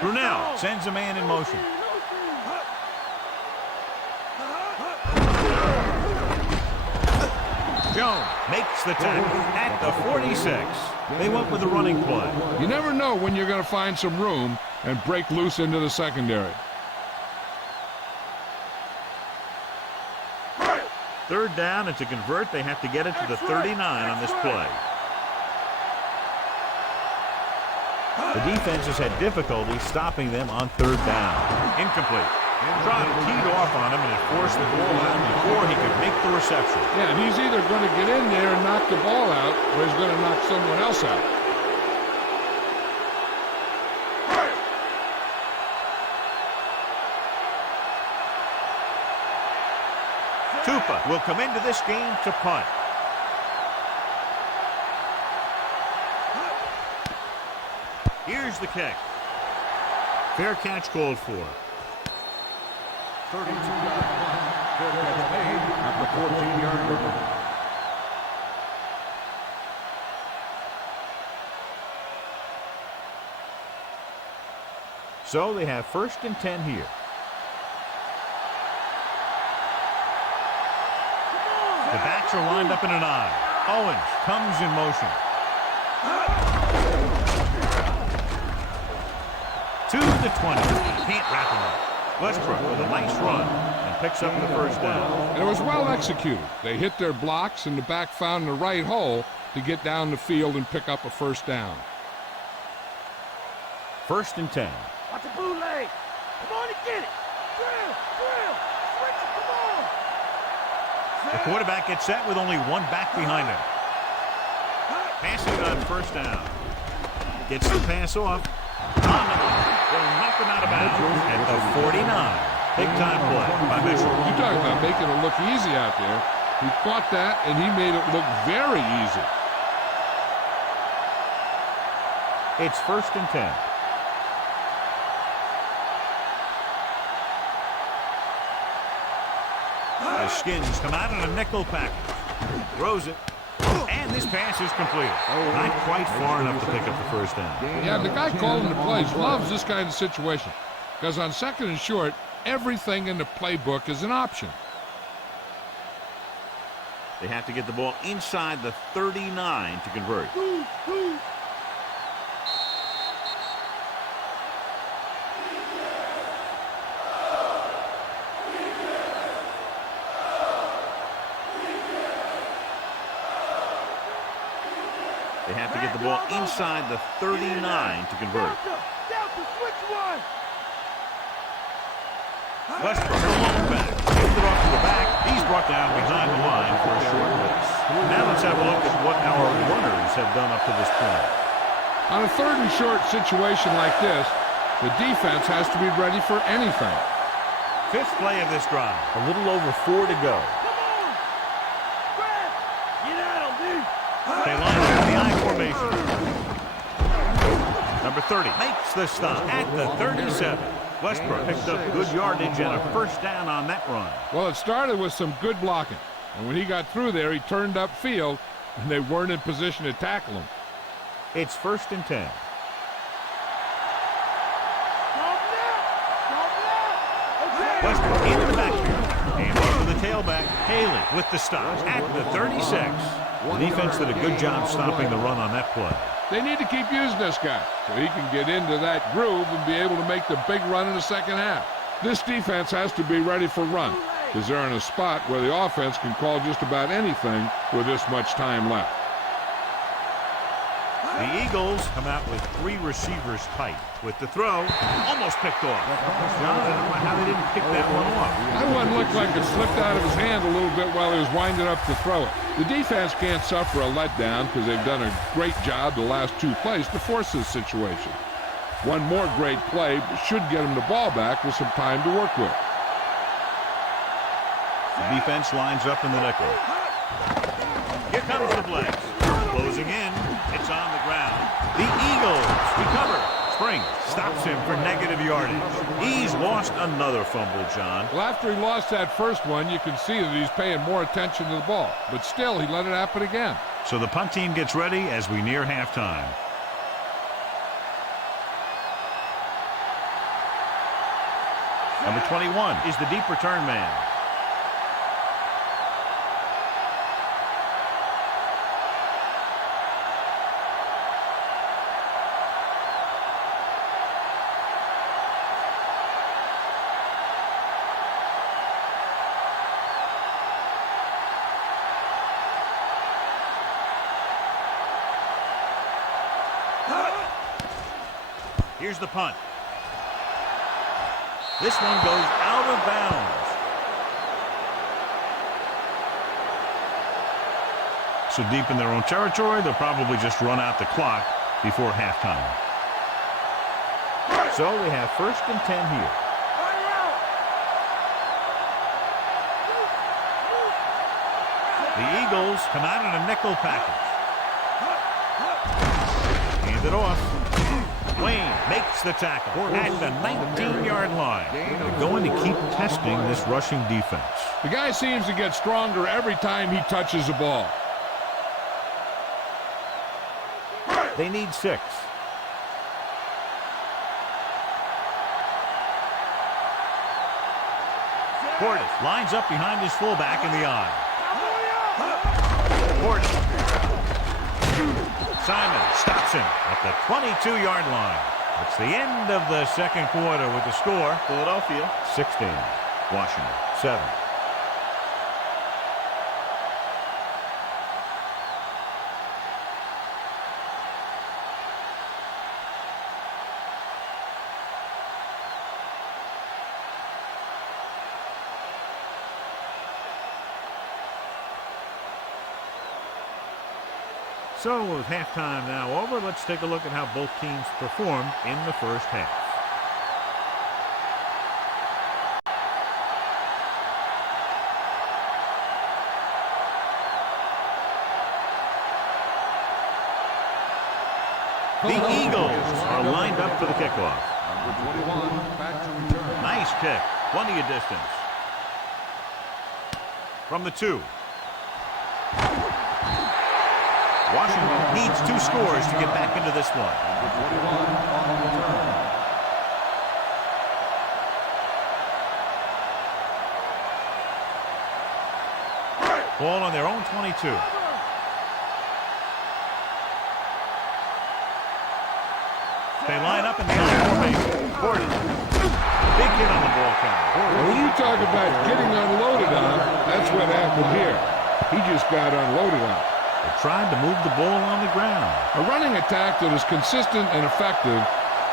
Brunell sends a man in motion. Jones makes the tackle at the 46. They went with a running play. You never know when you're going to find some room and break loose into the secondary. 3rd down, and to convert, they have to get it to the 39 on this play. The defense has had difficulty stopping them on 3rd down. Incomplete. Trot teed off on him, and it forced the ball out before he could make the reception. Yeah, and he's either going to get in there and knock the ball out, or he's going to knock someone else out. Tupa will come into this game to punt. Here's the kick. Fair catch called for. 32-yard punt. Fair catch made at the 14-yard line. So they have 1st and 10 here. The backs are lined up in an I. Owens comes in motion. To the 20. Can't wrap him up. Westbrook with a nice run and picks up the 1st down. And it was well executed. They hit their blocks, and the back found the right hole to get down the field and pick up a 1st down. 1st and 10. Watch the bootleg. Come on and get it. Drill. Switch it. Come on. The quarterback gets set with only one back behind him. Passing it on 1st down. Gets the pass off. On the line. They'll knock him out of bounds at the 49. Big time play by Mitchell. You talk about making it look easy out there. He caught that, and he made it look very easy. It's 1st and 10. The Skins come out in a nickel package. Throws it. And this pass is completed. Not quite far enough to pick up the 1st down. Yeah, the guy calling the plays loves this kind of situation. Because on 2nd and short, everything in the playbook is an option. They have to get the ball inside the 39 to convert. They have to get the ball inside the 39 to convert. Westbrook, the long back. Gives it off to the back. He's brought down behind the line for a short miss. Now let's have a look at what our runners have done up to this point. On a 3rd and short situation like this, the defense has to be ready for anything. 5th play of this drive. A little over 4 to go. They line up in the I formation. Number 30 makes the stop at the 37. Westbrook picked up good yardage and a 1st down on that run. Well, it started with some good blocking. And when he got through there, he turned upfield, and they weren't in position to tackle him. It's 1st and 10. Westbrook into the backfield. And off to the tailback. Haley with the stop at the 36. The defense did a good job stopping the run on that play. They need to keep using this guy so he can get into that groove and be able to make the big run in the 2nd half. This defense has to be ready for run because they're in a spot where the offense can call just about anything with this much time left. The Eagles come out with 3 receivers tight. With the throw, almost picked off. John, I don't know how they didn't pick that one off. That one looked like it slipped out of his hand a little bit while he was winding up to throw it. The defense can't suffer a letdown because they've done a great job the last 2 plays to force this situation. One more great play should get him the ball back with some time to work with. The defense lines up in the nickel. Here comes the blitz. Closing in. It's on the ground. The Eagles recover. Spring stops him for negative yardage. He's lost another fumble, John. Well, after he lost that first one, you can see that he's paying more attention to the ball. But still, he let it happen again. So the punt team gets ready as we near halftime. Number 21 is the deep return man. Here's the punt. This one goes out of bounds. So deep in their own territory, they'll probably just run out the clock before halftime. So we have 1st and 10 here. The Eagles come out in a nickel package. Hand it off. Wayne makes the tackle at the 19-yard line. They're going to keep testing this rushing defense. The guy seems to get stronger every time he touches the ball. They need 6. Portis lines up behind his fullback in the eye. Portis. Simon stops him at the 22-yard line. It's the end of the second quarter with the score. Philadelphia 16, Washington 7. So with halftime now over, let's take a look at how both teams performed in the first half. The Eagles are lined up for the kickoff. Number 21, back to return. Nice kick, plenty of distance. From the 2. Washington needs 2 scores to get back into this one. Number 21 on the return. Ball on their own 22. They line up in the I formation. Gordon. Big hit on the ball count. When you talk about getting unloaded on, that's what happened here. He just got unloaded on. They tried to move the ball on the ground. A running attack that is consistent and effective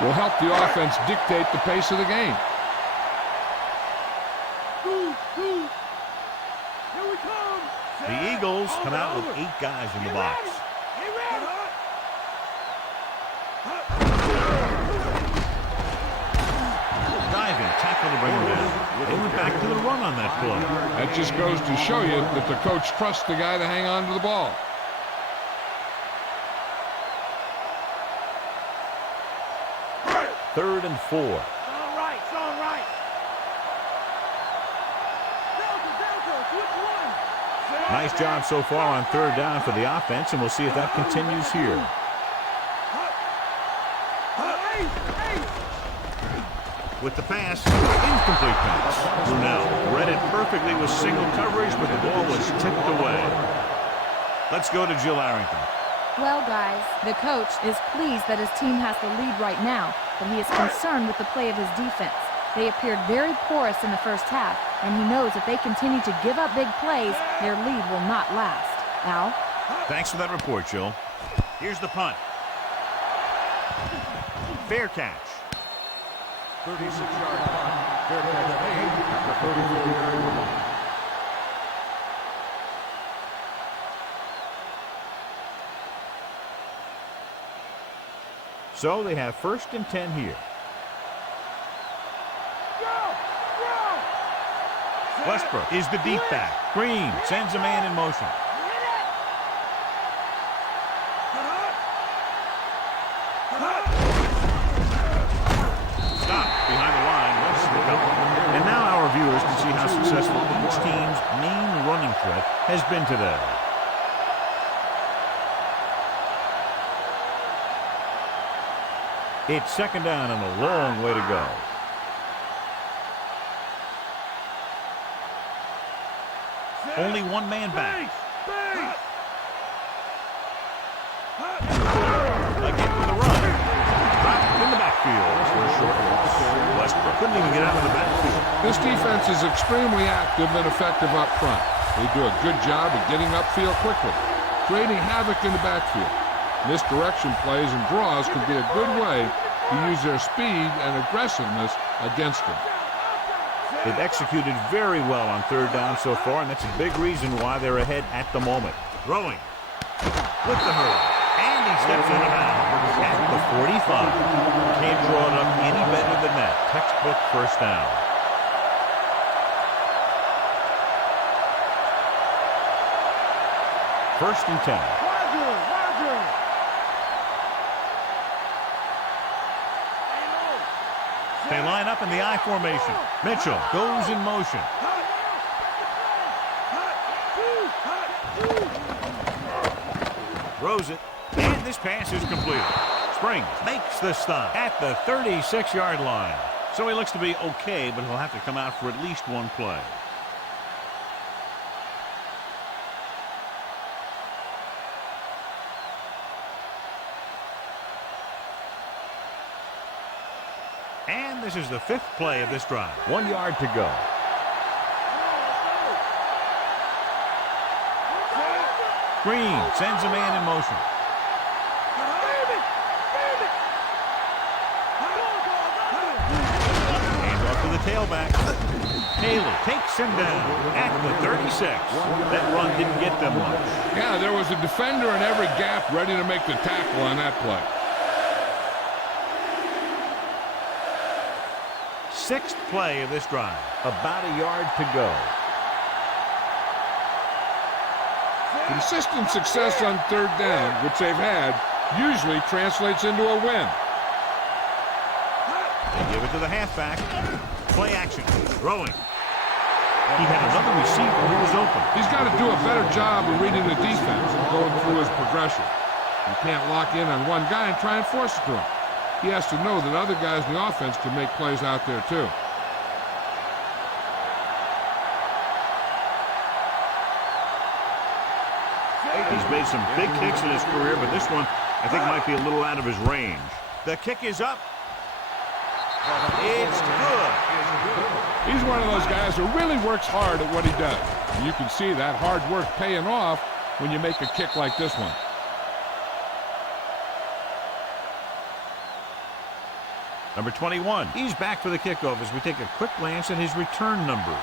will help the offense dictate the pace of the game. Here we come. The Eagles come out with 8 guys in the box. Diving tackle to bring him down. They went back to the run on that play. That just goes to show you that the coach trusts the guy to hang on to the ball. Third and 4. It's all right. It's all right. Delta, switch one. Nice job so far on 3rd down for the offense, and we'll see if that continues here. With the pass, incomplete pass. Brunel read it perfectly with single coverage, but the ball was tipped away. Let's go to Jill Arrington. Well, guys, the coach is pleased that his team has the lead right now, but he is concerned with the play of his defense. They appeared very porous in the first half, and he knows if they continue to give up big plays, their lead will not last. Al? Thanks for that report, Jill. Here's the punt. Fair catch. 36-yard punt. Fair catch made at the 34-yard line. So they have 1st and 10 here. Westbrook is the deep back. Green sends a man in motion. Stop behind the line. Let's go. And now our viewers can see how successful each team's main running threat has been today. It's 2nd down and a long way to go. Only one man back. Again with a run. Dropped in the backfield for a short loss. Westbrook couldn't even get out of the backfield. This defense is extremely active and effective up front. They do a good job of getting upfield quickly, creating havoc in the backfield. Misdirection plays and draws can be a good way to use their speed and aggressiveness against them. They've executed very well on 3rd down so far, and that's a big reason why they're ahead at the moment. Throwing with the hurry, and he steps out of bounds at the 45. Can't draw it up any better than that. Textbook 1st down. First and 10. They line up in the I formation. Mitchell goes in motion. Throws it, and this pass is completed. Springs makes the stop at the 36-yard line. So he looks to be okay, but he'll have to come out for at least one play. And this is the 5th play of this drive. 1 yard to go. Green sends a man in motion. Hands off to the tailback. Taylor takes him down at the 36. That run didn't get them much. Yeah, there was a defender in every gap ready to make the tackle on that play. 6th play of this drive. About a yard to go. Consistent success on 3rd down, which they've had, usually translates into a win. They give it to the halfback. Play action. Throwing. He had another receiver who was open. He's got to do a better job of reading the defense and going through his progression. You can't lock in on one guy and try and force it to him. He has to know that other guys in the offense can make plays out there too. He's made some big kicks in his career, but this one I think might be a little out of his range. The kick is up. It's good. He's one of those guys who really works hard at what he does. And you can see that hard work paying off when you make a kick like this one. Number 21. He's back for the kickoff as we take a quick glance at his return numbers.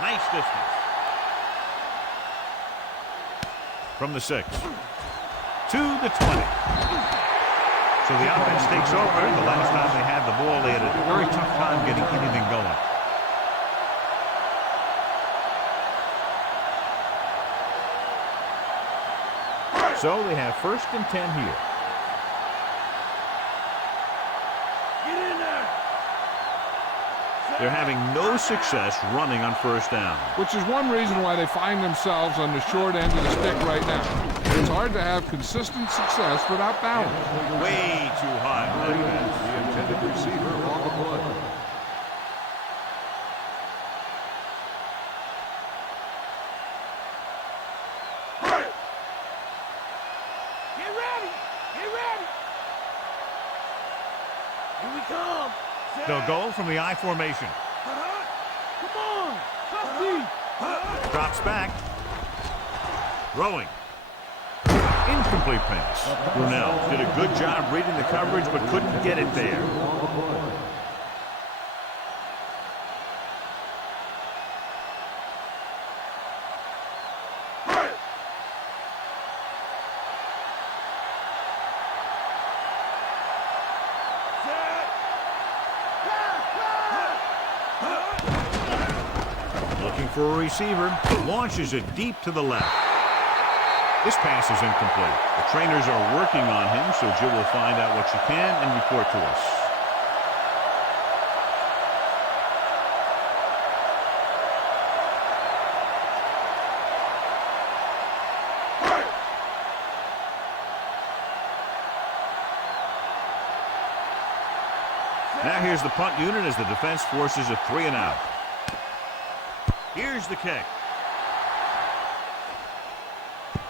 Nice distance. From the 6 to the 20. So the offense takes over. The last time they had the ball, they had a very tough time getting anything going. So they have 1st and 10 here. Get in there. They're having no success running on 1st down. Which is one reason why they find themselves on the short end of the stick right now. It's hard to have consistent success without balance. Way too high. The intended receiver on the play. Get ready. Get ready. They'll go from the I formation. Come on. Tough D. Drops back. Throwing. Incomplete pass. Brunell did a good job reading the coverage but couldn't get it there. Looking for a receiver. Launches it deep to the left. This pass is incomplete. The trainers are working on him, so Jill will find out what she can and report to us. Now here's the punt unit as the defense forces a 3 and out. Here's the kick.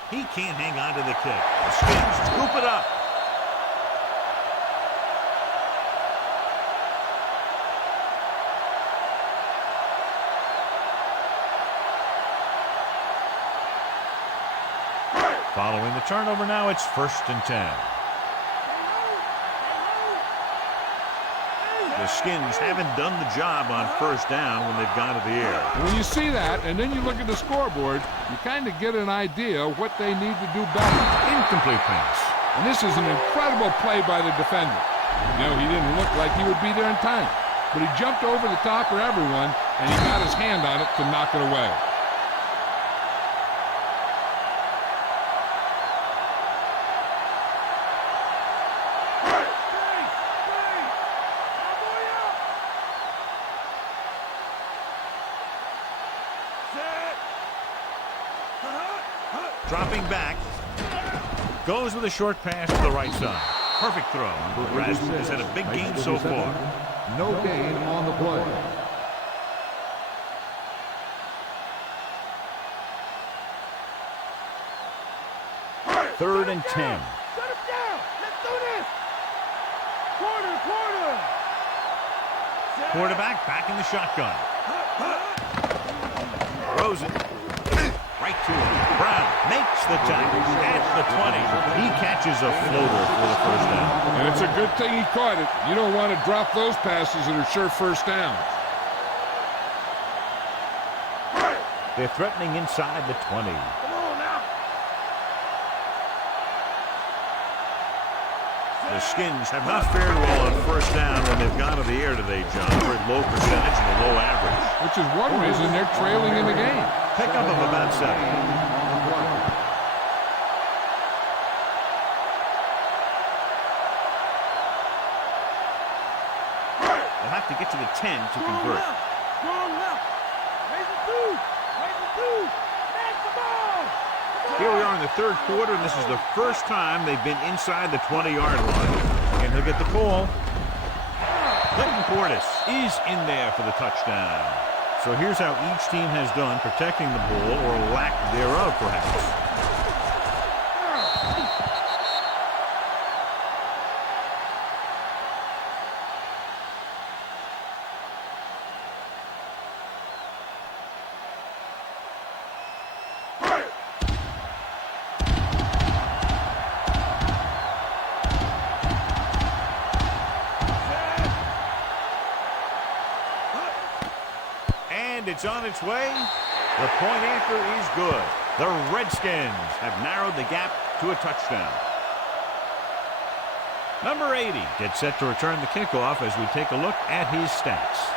He can't hang on to the kick. The Skins scoop it up. Following the turnover now, it's 1st and 10. The Skins haven't done the job on 1st down when they've gone to the air. When you see that, and then you look at the scoreboard, you kind of get an idea of what they need to do better. Incomplete pass. And this is an incredible play by the defender. You know, he didn't look like he would be there in time, but he jumped over the top of everyone, and he got his hand on it to knock it away. Dropping back. Goes with a short pass to the right side. Perfect throw. Rasmussen has had a big game so far. No gain on the play. Third and 10. Shut him down. Let's do this. Quarter. Quarterback back in the shotgun. Throws it. Right to him. Brown makes the tackle at the 20. He catches a floater for the 1st down. And it's a good thing he caught it. You don't want to drop those passes that are sure 1st down. They're threatening inside the 20. Come on now. The Skins have not fared well on 1st down when they've gone to the air today, John. Very low percentage and a low average. Which is one reason they're trailing in the game. Pickup of about 7. They'll have to get to the 10 to convert. Strong left. Raise the 2. Snatch the ball. Here we are in the 3rd quarter, and this is the first time they've been inside the 20-yard line. And he'll get the call. Clinton Portis is in there for the touchdown. So here's how each team has done protecting the ball, or lack thereof, perhaps. It's on its way. The point after is good. The Redskins have narrowed the gap to a touchdown. Number 80 gets set to return the kickoff as we take a look at his stats.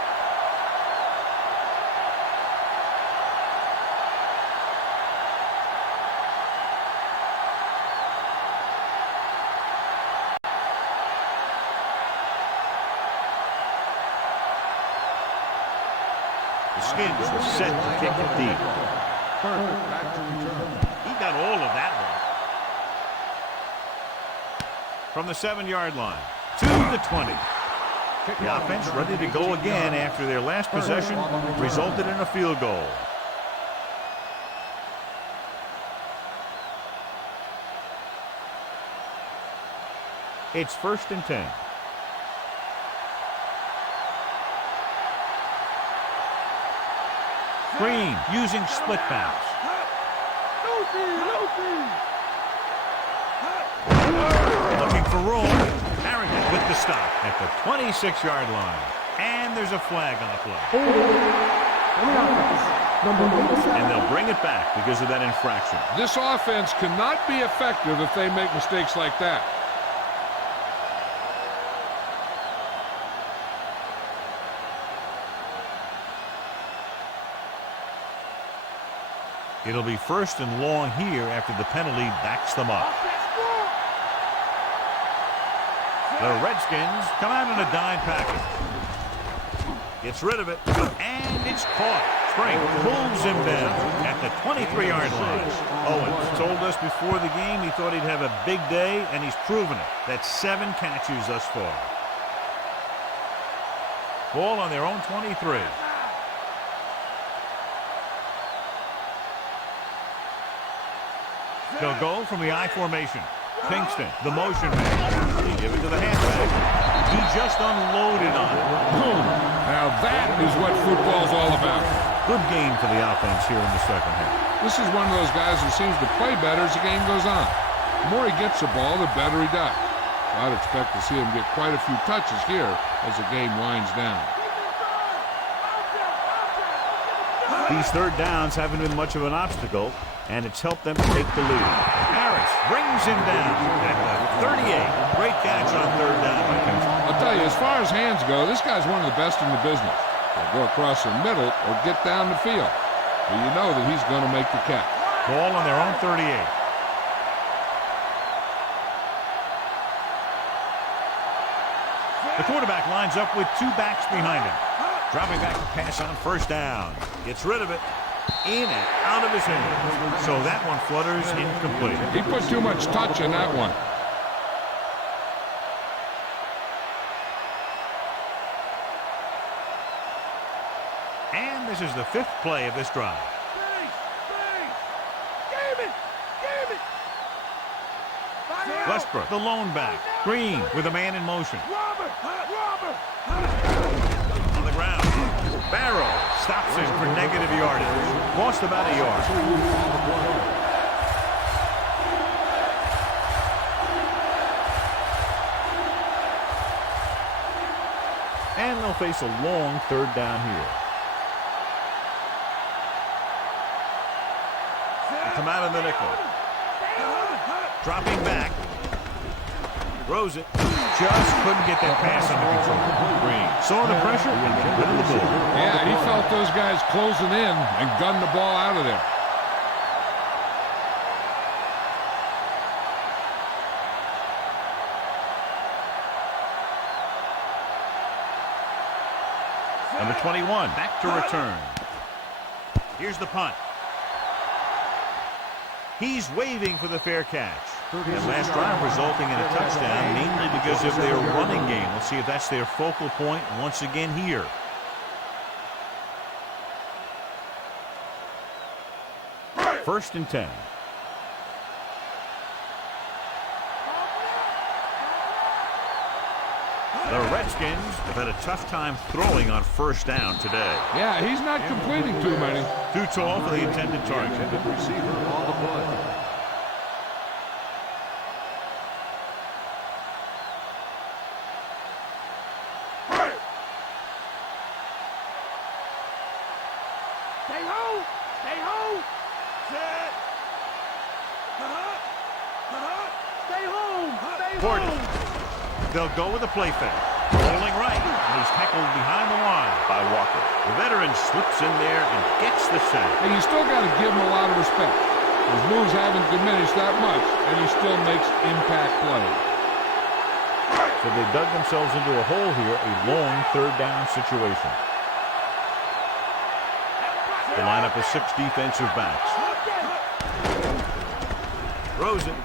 The Skins are set to kick it deep. He got all of that one. From the 7-yard line to the 20. The offense ready to go again after their last possession resulted in a field goal. It's 1st and 10. Green using split bounce. Looking for room. Harrington with the stop at the 26-yard line. And there's a flag on the play. And they'll bring it back because of that infraction. This offense cannot be effective if they make mistakes like that. It'll be 1st and long here after the penalty backs them up. The Redskins come out in a dime package. Gets rid of it, and it's caught. Spring pulls him down at the 23-yard line. Owens told us before the game he thought he'd have a big day, and he's proven it. That's 7 catches thus far. Ball on their own 23. They'll go from the I formation. Kingston, the motion man. They give it to the halfback. He just unloaded on it. Boom. Now that is what football's all about. Good game for the offense here in the second half. This is one of those guys who seems to play better as the game goes on. The more he gets the ball, the better he does. I'd expect to see him get quite a few touches here as the game winds down. These third downs haven't been much of an obstacle, and it's helped them take the lead. Harris brings him down at the 38. Great catch on third down by Kingston. I'll tell you, as far as hands go, this guy's one of the best in the business. He'll go across the middle or get down the field. But you know that he's going to make the catch. Ball on their own 38. The quarterback lines up with 2 backs behind him. Dropping back to pass on 1st down. Gets rid of it. In and out of his hands. So that one flutters incomplete. He put too much touch in that one. And this is the 5th play of this drive. Westbrook, the lone back. Green with a man in motion. On the ground. Barrow stops him for negative yardage. Lost about a yard. And they'll face a long 3rd down here. They'll come out in the nickel. Dropping back. Throws it. Just couldn't get that pass under control. Green saw the pressure and got rid of the ball. Yeah, he felt those guys closing in and gunned the ball out of there. Number 21 back to return. Here's the punt. He's waving for the fair catch. And last drive resulting in a touchdown, mainly because of their running game. Let's see if that's their focal point once again here. First and 10. The Redskins have had a tough time throwing on 1st down today. Yeah, he's not completing too many. Too tall for the intended target. Receiver on the play. They'll go with a play fake. Rolling right, and he's tackled behind the line by Walker. The veteran slips in there and gets the sack. And you still got to give him a lot of respect. His moves haven't diminished that much, and he still makes impact plays. So they dug themselves into a hole here, a long 3rd down situation. The lineup of 6 defensive backs. Throws it.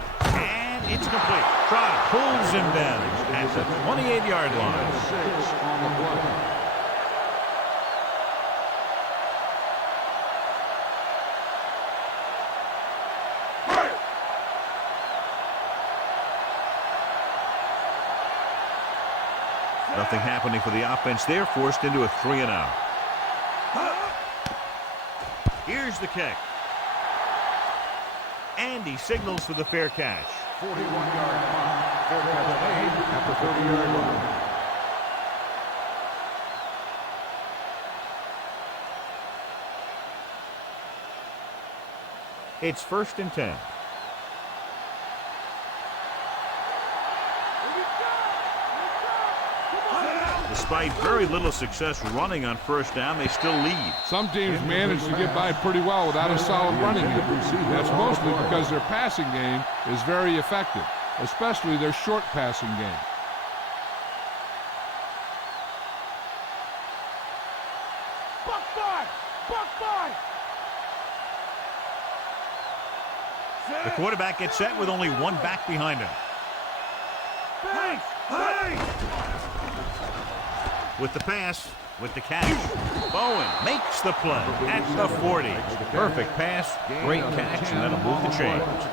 It's complete. Trotter pulls him down at the 28-yard line. 6 on the play. Nothing happening for the offense. They're forced into a 3-and-out. Here's the kick. And he signals for the fair catch. 41-yard punt. Fair catch made at the 30-yard line. It's 1st and 10. Despite very little success running on 1st down, they still lead. Some teams manage to get by pretty well without a solid running game. That's mostly because their passing game is very effective, especially their short passing game. Buck five! Buck five! The quarterback gets set with only one back behind him. Banks! Banks! With the pass, with the catch. Bowen makes the play at the 40. Perfect pass, great catch, and that'll move the chains.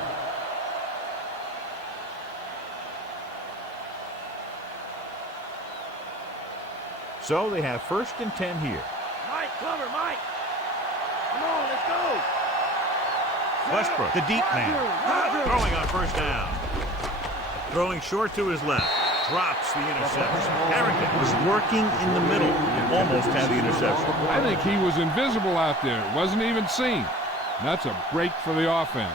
So they have 1st and 10 here. Mike, cover, Mike! Come on, let's go! Westbrook, the deep man, throwing on 1st down. Throwing short to his left. Drops the interception. Harrington was working in the middle and almost had the interception. I think he was invisible out there. It wasn't even seen. And that's a break for the offense.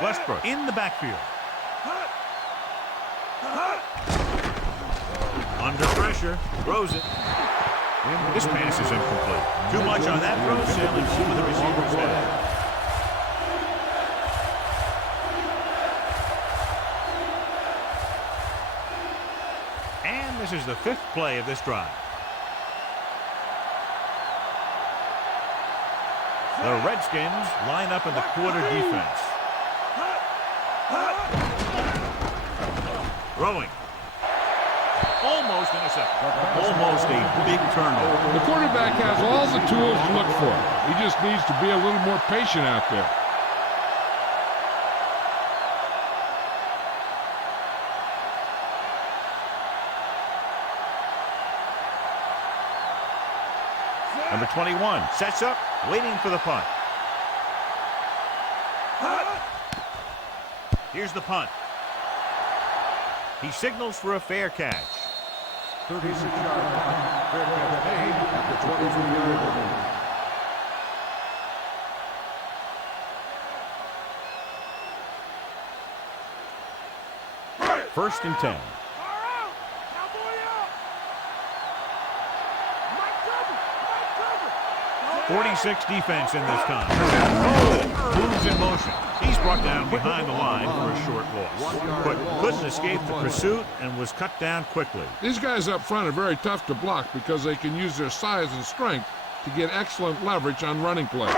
Westbrook in the backfield. Under pressure, throws it. This pass is incomplete. Too much on that throw, sailing over the receiver's head. And this is the 5th play of this drive. The Redskins line up in the quarter defense. Throwing. Almost intercepted. Almost a big turnover. The quarterback has all the tools to look for. He just needs to be a little more patient out there. Number 21 sets up, waiting for the punt. Here's the punt. He signals for a fair catch. 36-yard punt. Fair catch made at the 23-yard line. First and 10. 46 defense in this time. Moves in motion. He's brought down behind the line for a short loss. But couldn't escape the pursuit and was cut down quickly. These guys up front are very tough to block because they can use their size and strength to get excellent leverage on running play.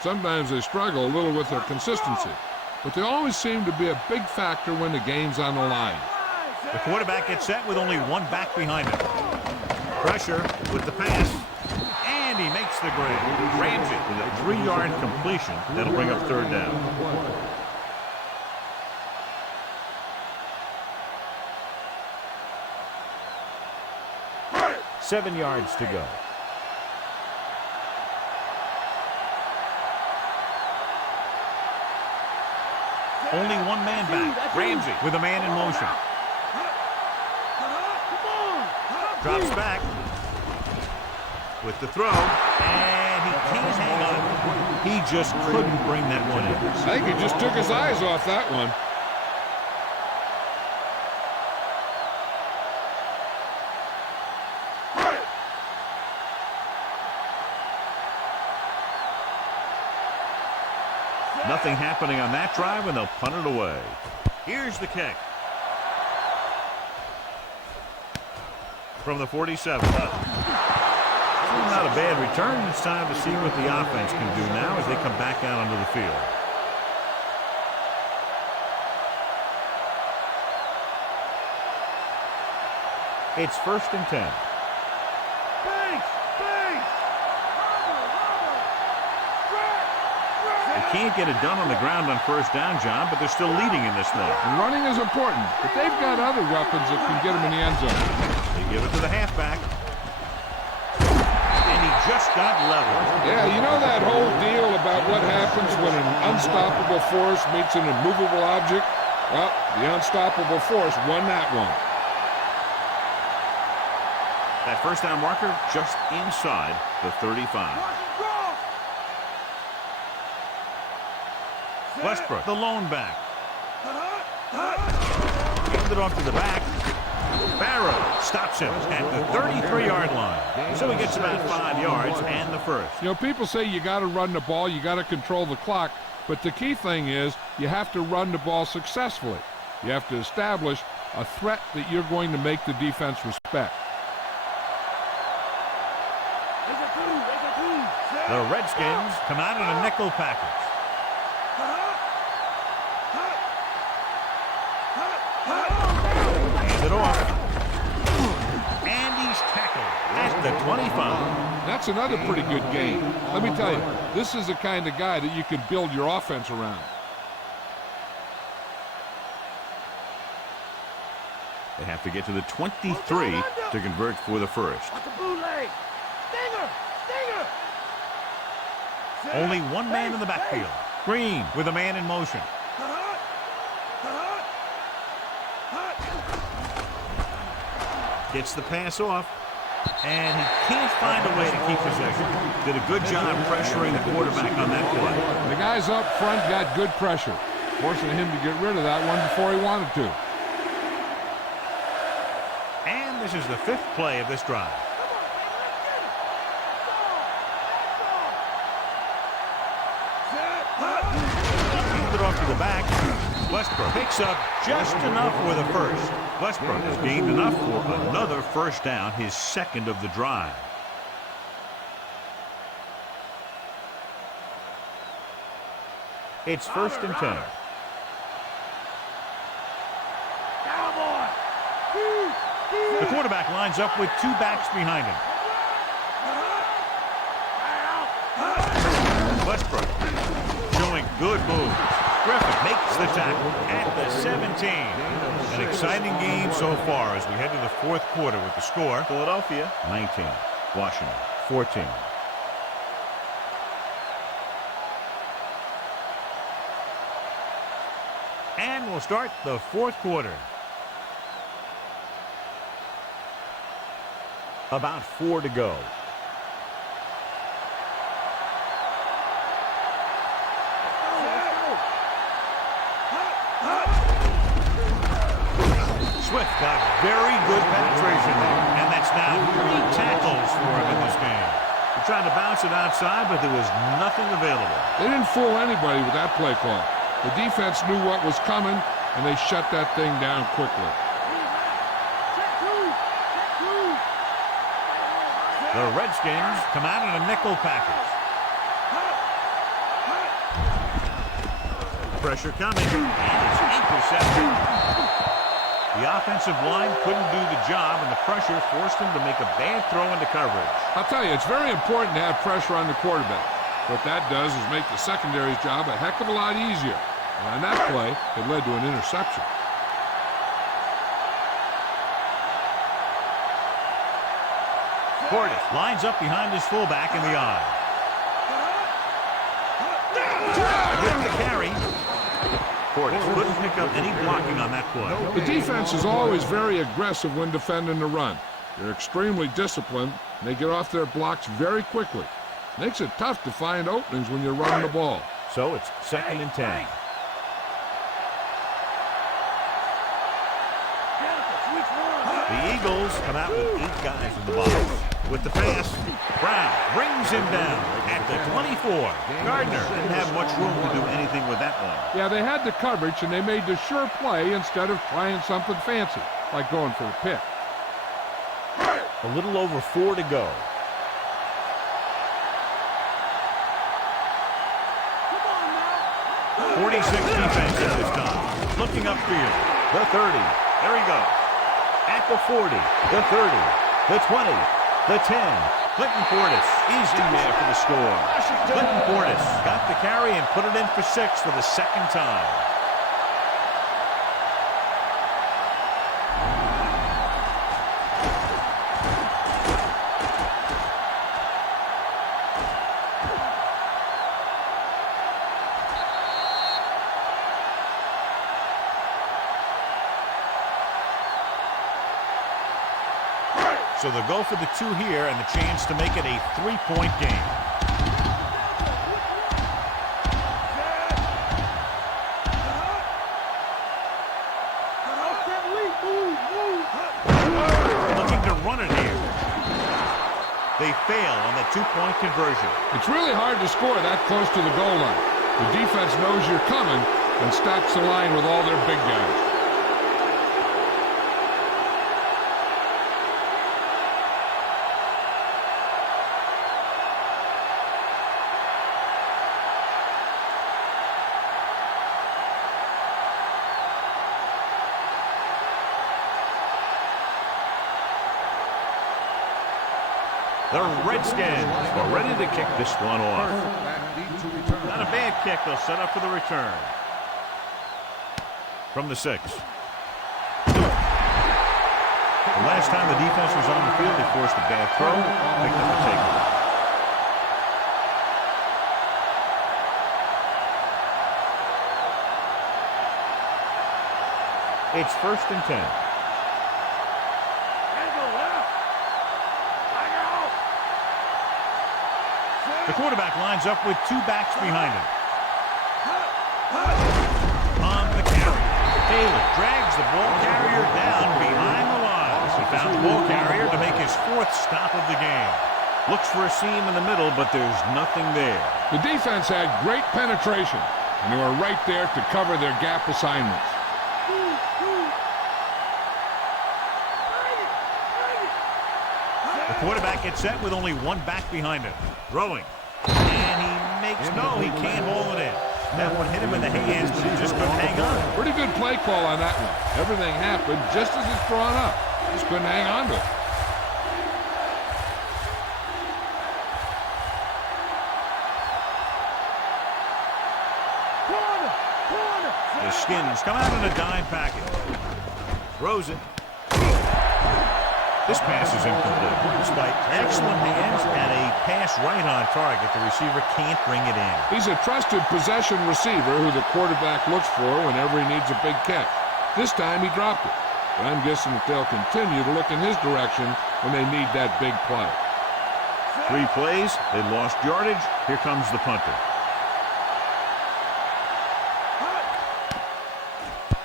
Sometimes they struggle a little with their consistency, but they always seem to be a big factor when the game's on the line. The quarterback gets set with only one back behind him. Pressure with the pass. And he makes the grade. Ramsey with a 3-yard completion. That'll bring up 3rd down. Seven yards to go. Only one man back. Ramsey with a man in motion. Drops back. With the throw, and he can't hang on. He just couldn't bring that one in. I think he just took his eyes off that one. Nothing happening on that drive, and they'll punt it away. Here's the kick. From the 47. Not a bad return. It's time to see what the offense can do now as they come back out onto the field. It's 1st and 10. Banks! Banks! The can't get it done on the ground on first down, John, but they're still leading in this one. And running is important, but they've got other weapons that can get them in the end zone. They give it to the halfback. And he just got leveled. Yeah, you know that whole deal about what happens when an unstoppable force meets an immovable object? Well, the unstoppable force won that one. That first down marker just inside the 35. Westbrook, the lone back. Handed off to the back. Barrow stops him at the 33-yard line. So he gets about 5 yards and the first. You know, people say you got to run the ball, you got to control the clock, but the key thing is you have to run the ball successfully. You have to establish a threat that you're going to make the defense respect. The Redskins come out in a nickel package. Hands it off. And he's tackled at the 25. That's another pretty good game. Let me tell you, this is the kind of guy that you can build your offense around. They have to get to the 23 to convert for the first. Only one man in the backfield. Green with a man in motion. Gets the pass off. And he can't find a way to keep possession. Did a good job pressuring the quarterback on that play. The guys up front got good pressure, forcing him to get rid of that one before he wanted to. And this is the 5th play of this drive. Handed off to the back. Westbrook picks up just enough for the first. Westbrook has gained enough for another first down, his second of the drive. It's 1st and 10. The quarterback lines up with 2 backs behind him. Westbrook showing good moves. Griffin makes the tackle at the 17. An exciting game so far as we head to the 4th quarter with the score. Philadelphia 19, Washington 14. And we'll start the 4th quarter. About 4 to go. Swift got very good penetration there, and that's now 3 tackles for him in this game. They're trying to bounce it outside, but there was nothing available. They didn't fool anybody with that play call. The defense knew what was coming, and they shut that thing down quickly. The Redskins come out in a nickel package. Pressure coming, and it's intercepted. The offensive line couldn't do the job, and the pressure forced him to make a bad throw into coverage. I'll tell you, it's very important to have pressure on the quarterback. What that does is make the secondary's job a heck of a lot easier. And on that play, it led to an interception. Portis lines up behind his fullback in the eye. With the carry. Portis couldn't pick up any blocking on that play. The defense is always very aggressive when defending the run. They're extremely disciplined, and they get off their blocks very quickly. Makes it tough to find openings when you're running the ball. So it's 2nd and 10. The Eagles come out with 8 guys in the box. With the pass, Brown brings him down at the 24. Gardner didn't have much room to do anything with that one. Yeah, they had the coverage, and they made the sure play instead of trying something fancy, like going for a pick. A little over 4 to go. .46 defense at this time. Looking upfield. The 30. There he goes. At the 40. The 30. The 20. The 10. Clinton Portis is in there for the score. Clinton Portis got the carry and put it in for 6 for the second time. So they'll go for the 2 here and the chance to make it a 3-point game. Looking to run it here. They fail on the 2-point conversion. It's really hard to score that close to the goal line. The defense knows you're coming and stacks the line with all their big guys. The Redskins are ready to kick this one off. Not a bad kick. They'll set up for the return. From the 6. The last time the defense was on the field, they forced a bad throw. Picked up the takeaway. It's 1st and 10. The quarterback lines up with 2 backs behind him. On the carry, Taylor drags the ball carrier down behind the lines. He found the ball carrier to make his 4th stop of the game. Looks for a seam in the middle, but there's nothing there. The defense had great penetration, and they were right there to cover their gap assignments. The quarterback gets set with only 1 back behind him. Throwing. And he makes no, he can't hold it in. That one hit him in the hands, but he just couldn't hang on. Pretty good play call on that one. Everything happened just as it's drawn up. Just couldn't hang on to it. The Skins come out in a dime package. Throws it. This pass is incomplete. Despite excellent hands and a pass right on target, the receiver can't bring it in. He's a trusted possession receiver who the quarterback looks for whenever he needs a big catch. This time he dropped it. But I'm guessing that they'll continue to look in his direction when they need that big play. 3 plays, they lost yardage. Here comes the punter.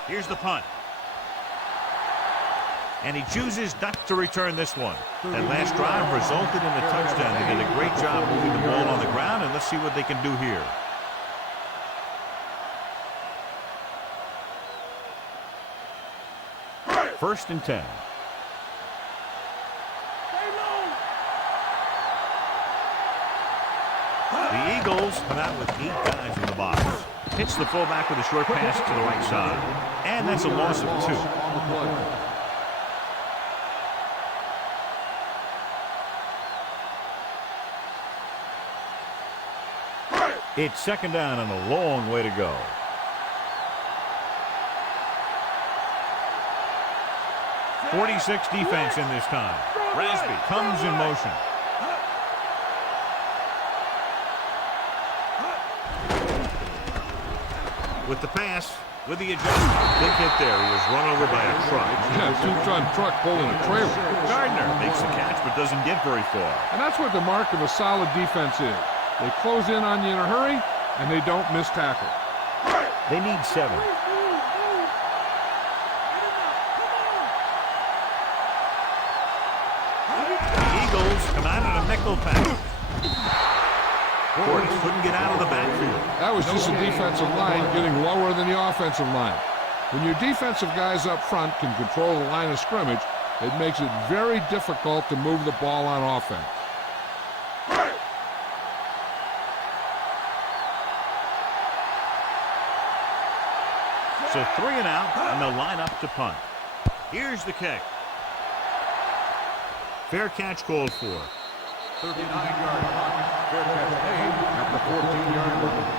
Here's the punt. And he chooses not to return this one. That last drive resulted in a touchdown. They did a great job moving the ball on the ground, and let's see what they can do here. First and 10. The Eagles come out with 8 guys in the box. Hits the fullback with a short pass to the right side. And that's a loss of 2. It's 2nd down and a long way to go. .46 defense in this time. Rasby comes in motion. With the pass, with the adjustment. Big hit there. He was run over by a truck. Yeah, 2-ton truck pulling a trailer. Gardner makes the catch but doesn't get very far. And that's what the mark of a solid defense is. They close in on you in a hurry, and they don't miss tackle. They need 7. The Eagles come out in a nickel package. Portis couldn't get out of the backfield. That was just a defensive line getting lower than the offensive line. When your defensive guys up front can control the line of scrimmage, it makes it very difficult to move the ball on offense. So 3 and out, and they'll line up to punt. Here's the kick. Fair catch called for. 39-yard punt. Fair catch made at the 14-yard line.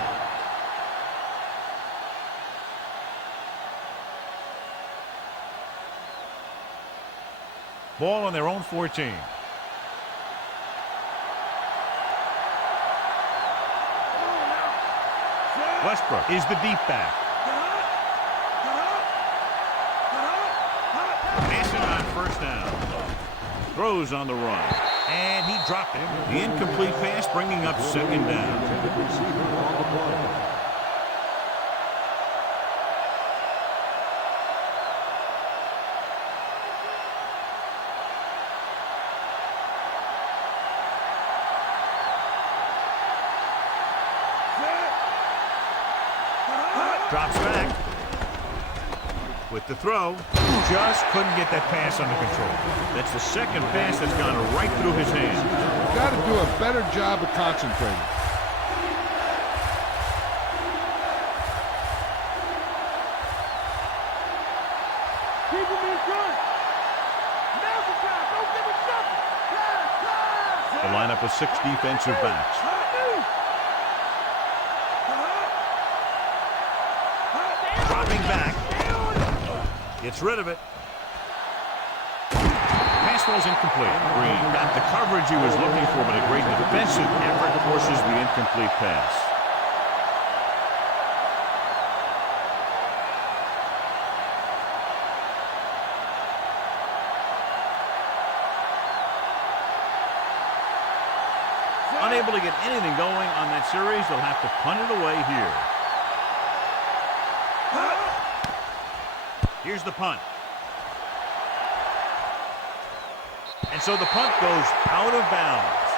Ball on their own 14. Westbrook is the deep back. Passing on first down. Throws on the run. And he dropped it. The incomplete pass bringing up second down. Drops back with the throw. Just couldn't get that pass under control. That's the second pass that's gone right through his hands. You've got to do a better job of concentrating. Keep him in front. Now's the time. Don't give him nothing. The lineup of 6 defensive backs. Dropping back. Gets rid of it. Pass was incomplete. Green got the coverage he was looking for, but a great defensive effort forces the incomplete pass. Unable to get anything going on that series, they'll have to punt it away here. Here's the punt. And so the punt goes out of bounds.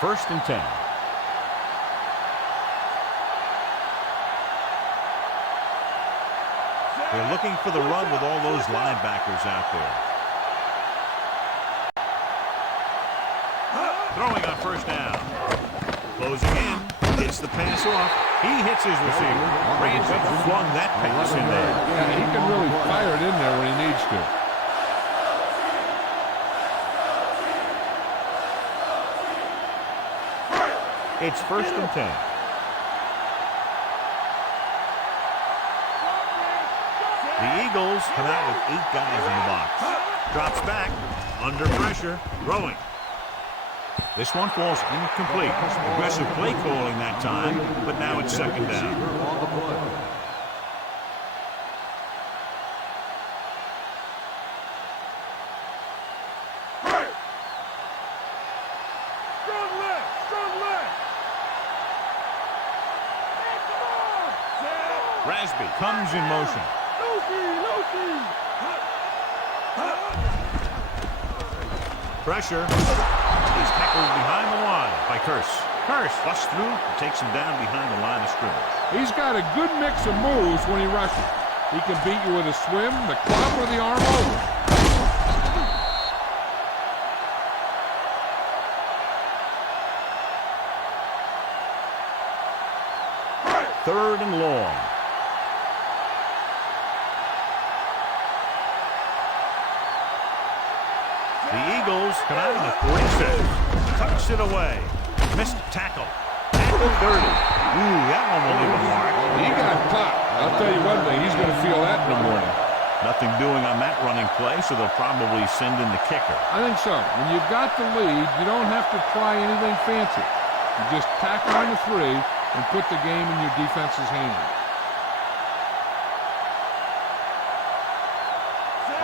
First and 10. They're looking for the run with all those linebackers out there. Throwing on first down. Closing in. Gets the pass off. He hits his receiver. Ramsey flung that pass in there. Yeah, he can really fire it in there when he needs to. It's first and 10. The Eagles come out with 8 guys in the box. Drops back. Under pressure. Throwing. This one falls incomplete. Aggressive play calling that time, but now it's second down. Strong leg. Strong leg. Rasby comes in motion. Lucy. Pressure. He's tackled behind the line by Curse. Curse busts through and takes him down behind the line of scrimmage. He's got a good mix of moves when he rushes. He can beat you with a swim, the club, or the arm over. Third and long. The Eagles come out in the 46. Tucks it away. Missed tackle. Tackle 30. Ooh, that one will leave a mark. He got caught. I'll tell you one thing, he's going to feel that in the morning. Nothing doing on that running play, so they'll probably send in the kicker. I think so. When you've got the lead, you don't have to try anything fancy. You just tack on the 3 and put the game in your defense's hands.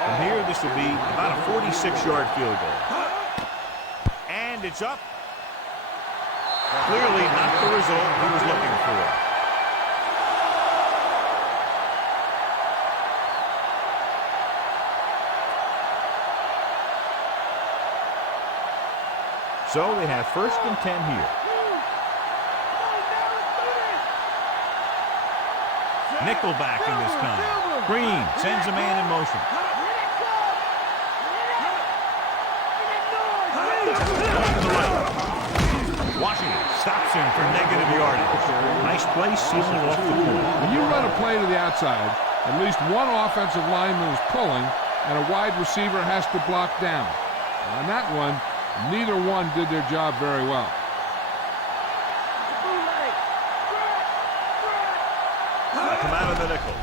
From here, this will be about a 46-yard field goal. And it's up. Clearly not the result he was looking for. So they have first and 10 here. Nickelback in this time. Green sends a man in motion. Washington stops him for negative yardage. Nice play, sealing off the corner. When you run a play to the outside, at least one offensive lineman is pulling, and a wide receiver has to block down. On that one, neither one did their job very well. Come out of the nickel.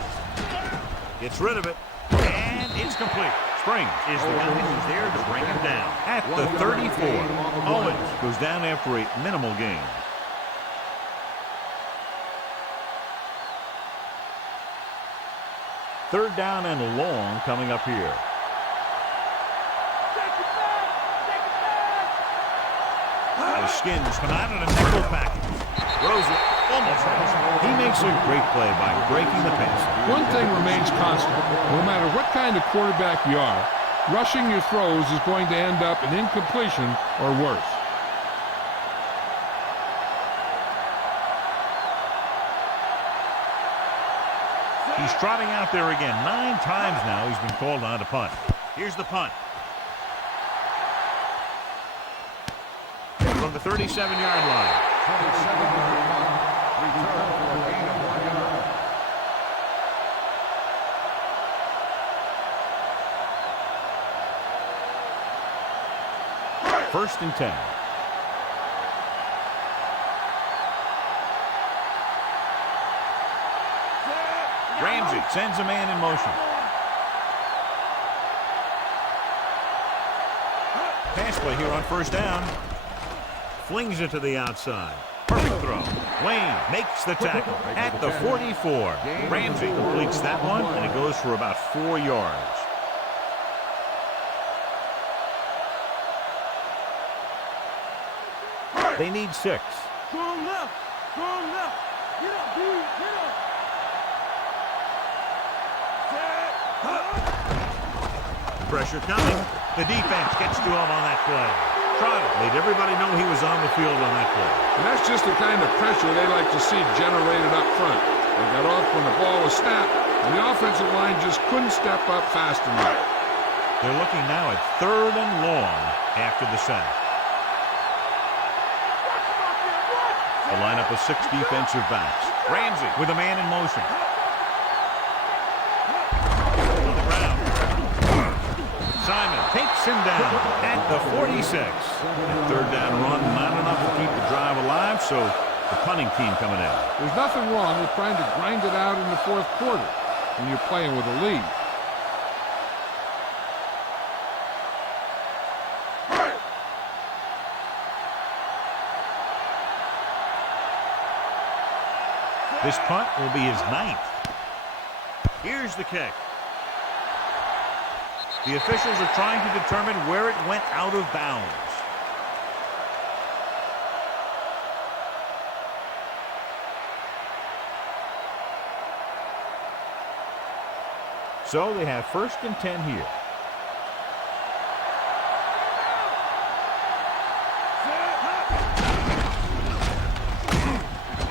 Gets rid of it, and it's complete. Springs is the guy who's there to bring him down. At the 34, Owens goes down after a minimal gain. Third down and long coming up here. The Skins come out in a nickel package. Throws it. Almost. He makes a great play by breaking the pass. One thing remains constant. No matter what kind of quarterback you are, rushing your throws is going to end up in incompletion or worse. He's trotting out there again. 9 times now he's been called on to punt. Here's the punt. From the 37-yard line. 27-yard line. Return for a gain of 1 yard. First and 10. Ramsey sends a man in motion. Pass play here on first down. Flings it to the outside. Perfect throw. Wayne makes the tackle at the 44. Ramsey completes that one, and it goes for about 4 yards. They need 6. Strong left. Strong left. Get up, dude. Get up. Pressure coming. The defense gets to him on that play. Trotter made everybody know he was on the field on that play. And that's just the kind of pressure they like to see generated up front. They got off when the ball was snapped, and the offensive line just couldn't step up fast enough. They're looking now at 3rd and long after the sack. A lineup of 6 defensive backs. Ramsey with a man in motion. On the ground. Simon takes him down at the 46. And 3rd down run, not enough to keep the drive alive, so the punting team coming in. There's nothing wrong with trying to grind it out in the 4th quarter when you're playing with a lead. This punt will be his 9th. Here's the kick. The officials are trying to determine where it went out of bounds. So they have 1st and 10 here.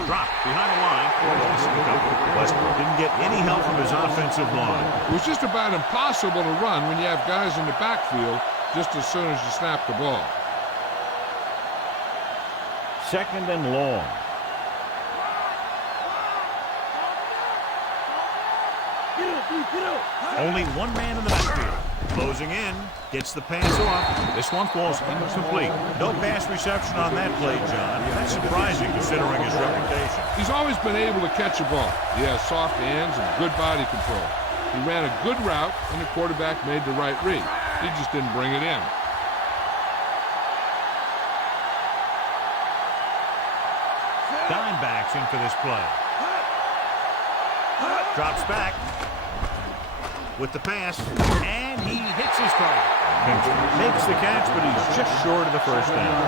Dropped behind the line. West didn't get any help from his offensive line. It was just about impossible to run when you have guys in the backfield just as soon as you snap the ball. 2nd and long. Get up, dude. Get up. Only one man in the backfield. Closing in. Gets the pass off. This one falls incomplete. No pass reception on that play, John. That's surprising considering his reputation. He's always been able to catch a ball. He has soft hands and good body control. He ran a good route, and the quarterback made the right read. He just didn't bring it in. Dimebacks in for this play. Drops back with the pass, and he hits his target. Makes the catch, but he's just short of the 1st down.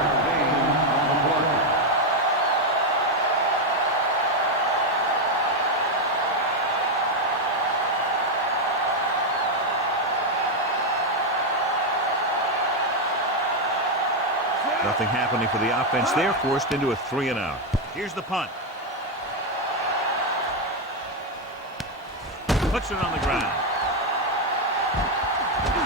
Nothing happening for the offense. They're forced into a 3-and-out. Here's the punt. Puts it on the ground.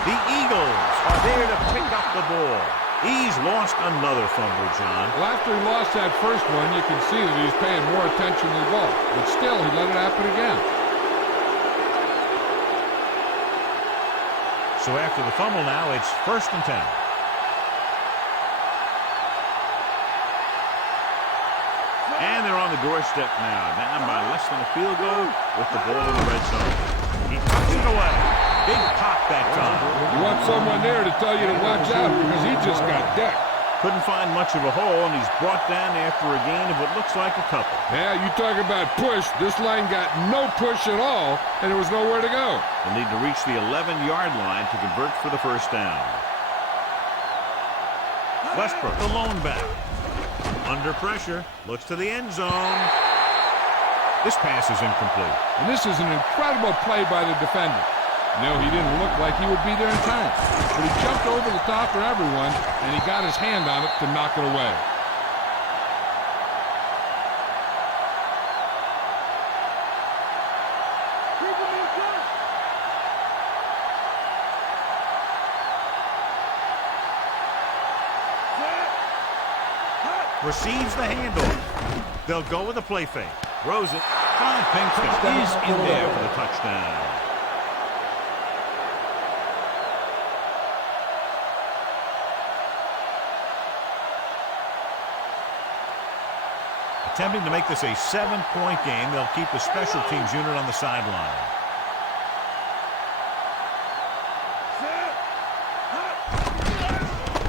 The Eagles are there to pick up the ball. He's lost another fumble, John. Well, after he lost that first one, you can see that he's paying more attention to the ball. But still, he let it happen again. So after the fumble now, it's 1st and 10. And they're on the doorstep now, down by less than a field goal with the ball in the red zone. He tucks it away. Big pop that time. You want someone there to tell you to watch out because he just got decked. Couldn't find much of a hole, and he's brought down after a gain of what looks like a couple. Yeah, you talk about push. This line got no push at all, and there was nowhere to go. They'll need to reach the 11-yard line to convert for the first down. Westbrook, the lone back. Under pressure, looks to the end zone. This pass is incomplete. And this is an incredible play by the defender. No, he didn't look like he would be there in time. But he jumped over the top of everyone, and he got his hand on it to knock it away. Receives the handoff. They'll go with a play fake. Throws it. Brian Pinkston is in there for the touchdown. Attempting to make this a 7-point game, they'll keep the special teams unit on the sideline.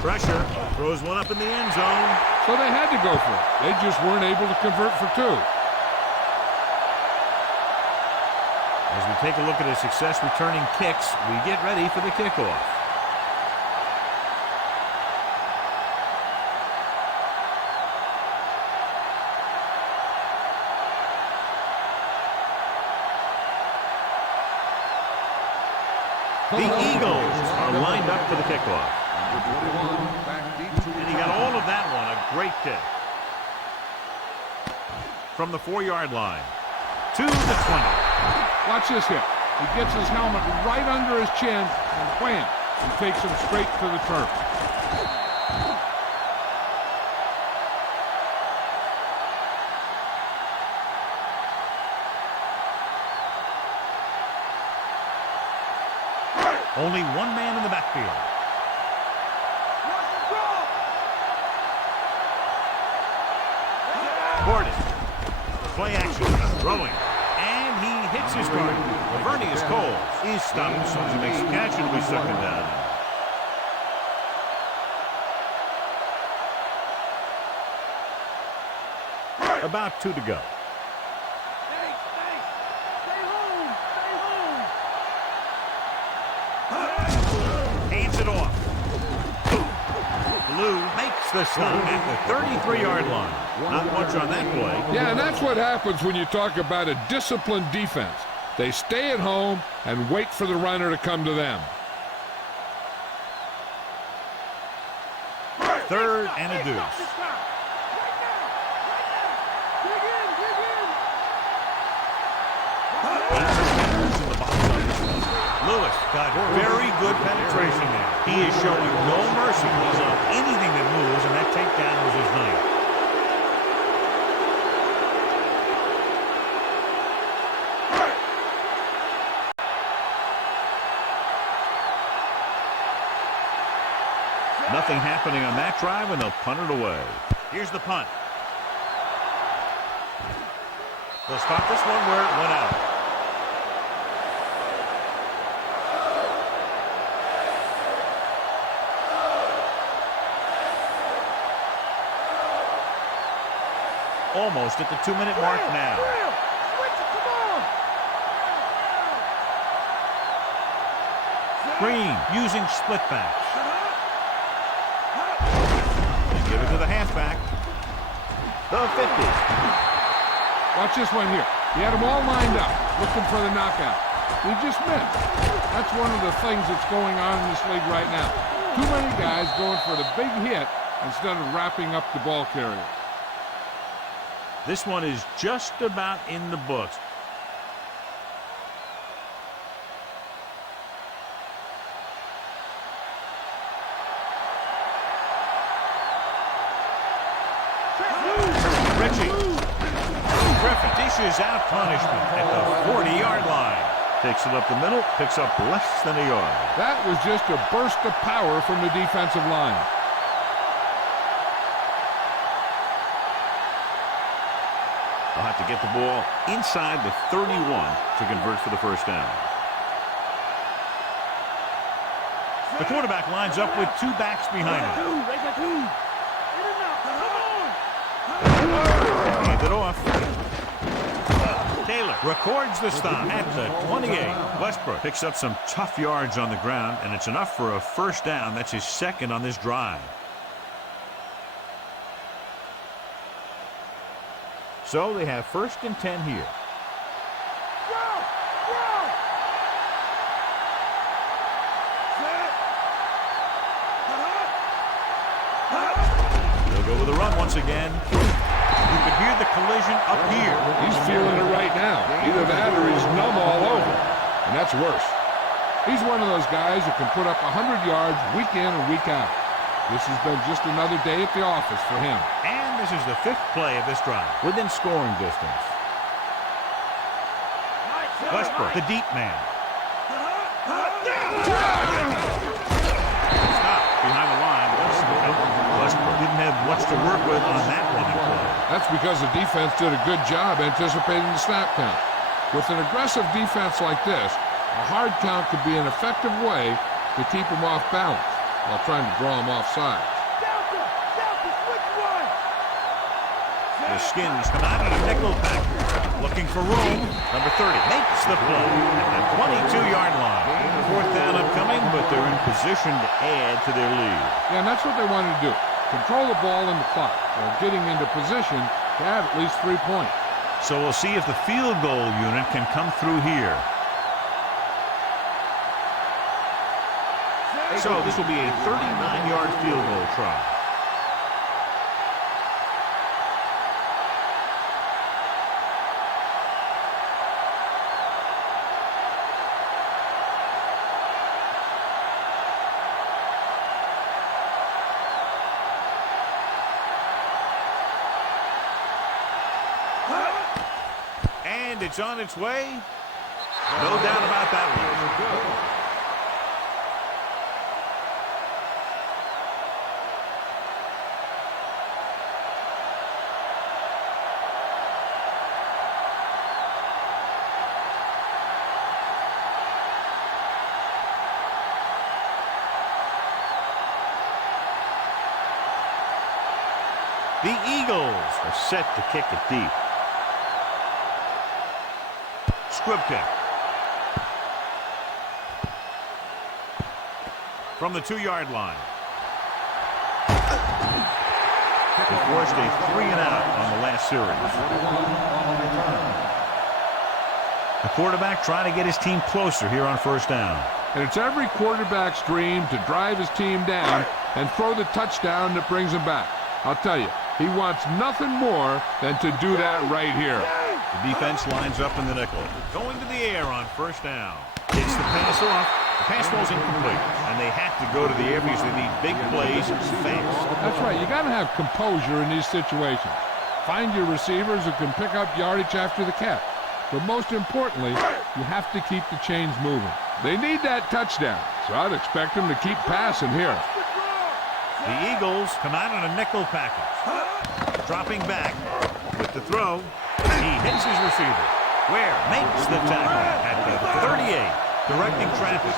Pressure. Throws one up in the end zone. So they had to go for it. They just weren't able to convert for two. As we take a look at his success returning kicks, we get ready for the kickoff. The Eagles are lined up for the kickoff. And he got all of that one. A great kick. From the 4-yard line to the 20. Watch this hit. He gets his helmet right under his chin, and wham, he takes him straight to the turf. Only one man in the backfield. Gordon. Play action. Throwing. And he hits his target. Lavernius Cole is stopped as soon as he makes the catch, and will be second down. About 2 to go. Hands it off. Blue makes the stop at the 33-yard line. Not much on that play. Yeah, and that's what happens when you talk about a disciplined defense. They stay at home and wait for the runner to come to them. 3rd and a deuce. Lewis got very good penetration there. He is showing no mercy. He's on anything that moves, and that takedown was his night. Nothing happening on that drive, and they'll punt it away. Here's the punt. They'll stop this one where it went out. Almost at the 2-minute mark now. Green using split backs. And give it to the halfback. The 50. Watch this one here. He had them all lined up, looking for the knockout. He just missed. That's one of the things that's going on in this league right now. Too many guys going for the big hit instead of wrapping up the ball carrier. This one is just about in the books. Richie. Griffin dishes out punishment at the 40-yard line. Takes it up the middle, picks up less than a yard. That was just a burst of power from the defensive line. They'll have to get the ball inside the 31 to convert for the first down. The quarterback lines up with two backs behind him. Hand it off. Taylor records the stop at the 28. Westbrook picks up some tough yards on the ground, and it's enough for a first down. That's his second on this drive. So they have 1st and 10 here. They'll go with a run once again. You could hear the collision up here. He's feeling it right now. Either that or he's numb all over. And that's worse. He's one of those guys who can put up 100 yards week in and week out. This has been just another day at the office for him. And this is the 5th play of this drive, within scoring distance. Westbrook, the deep man. Stop behind the line. Westbrook didn't have much to work with on that running play. That's because the defense did a good job anticipating the snap count. With an aggressive defense like this, a hard count could be an effective way to keep him off balance while trying to draw him off sides. The Skins come out in a nickel package, looking for room. Number 30 makes the play at the 22-yard line. 4th down upcoming, but they're in position to add to their lead. Yeah, and that's what they wanted to do. Control the ball in the clock while getting into position to have at least 3 points. So we'll see if the field goal unit can come through here. So this will be a 39-yard field goal try. And it's on its way. No doubt about that one. The Eagles are set to kick it deep. Scripted. From the 2-yard line. He forced a 3-and-out on the last series. The quarterback trying to get his team closer here on 1st down. And it's every quarterback's dream to drive his team down and throw the touchdown that brings him back. I'll tell you, he wants nothing more than to do that right here. The defense lines up in the nickel. Going to the air on 1st down. Takes the pass off. The pass ball's incomplete. And they have to go to the air because they need big plays fast. That's right. You got to have composure in these situations. Find your receivers who can pick up yardage after the catch. But most importantly, you have to keep the chains moving. They need that touchdown, so I'd expect them to keep passing here. The Eagles come out in a nickel package. Dropping back with the throw. He hits his receiver. Ware makes the tackle at the 38, directing traffic.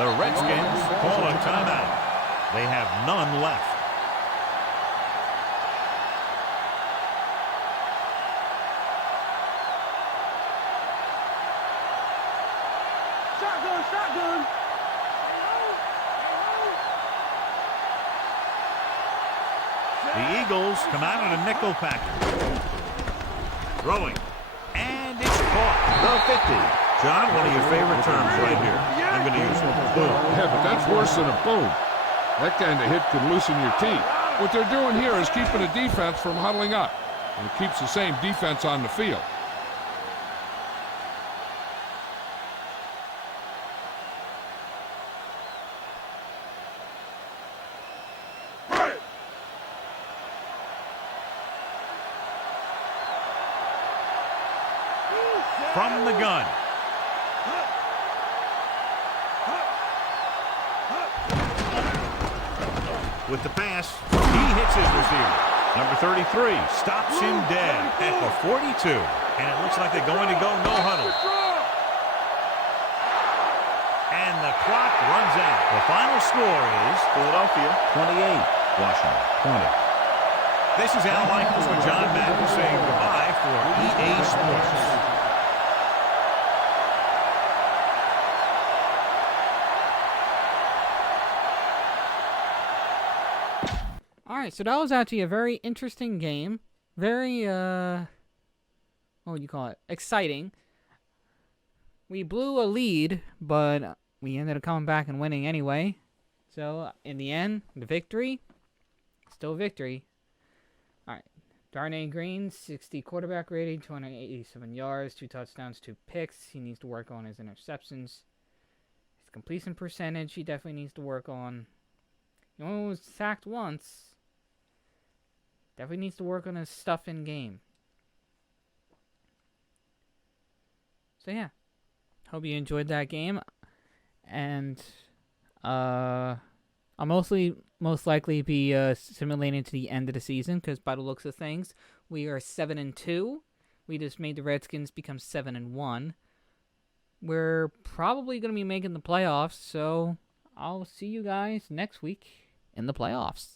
The Redskins call a timeout. They have none left. Shotgun. The Eagles come out in a nickel package. Throwing. And it's caught. The 50. John, one of your favorite terms right here. I'm going to use it. Boom. Yeah, but that's worse than a boom. That kind of hit could loosen your teeth. What they're doing here is keeping the defense from huddling up. And it keeps the same defense on the field. from the gun. With the pass, he hits his receiver. Number 33 stops him dead at the 42. And it looks like they're going to go no huddle. And the clock runs out. The final score is Philadelphia 28, Washington 20. This is Al Michaels with John Madden saying goodbye for EA Sports. Alright, so that was actually a very interesting game. Very, what would you call it? Exciting. We blew a lead, but we ended up coming back and winning anyway. So, in the end, the victory, still victory. Alright, Darnay Green, 60 quarterback rating, 287 yards, 2 touchdowns, 2 picks. He needs to work on his interceptions. His completion percentage, he definitely needs to work on. He only was sacked once. Definitely needs to work on his stuff in game. So yeah, hope you enjoyed that game, and I'll most likely be simulating to the end of the season, because by the looks of things, we are 7-2. We just made the Redskins become 7-1. We're probably going to be making the playoffs, so I'll see you guys next week in the playoffs.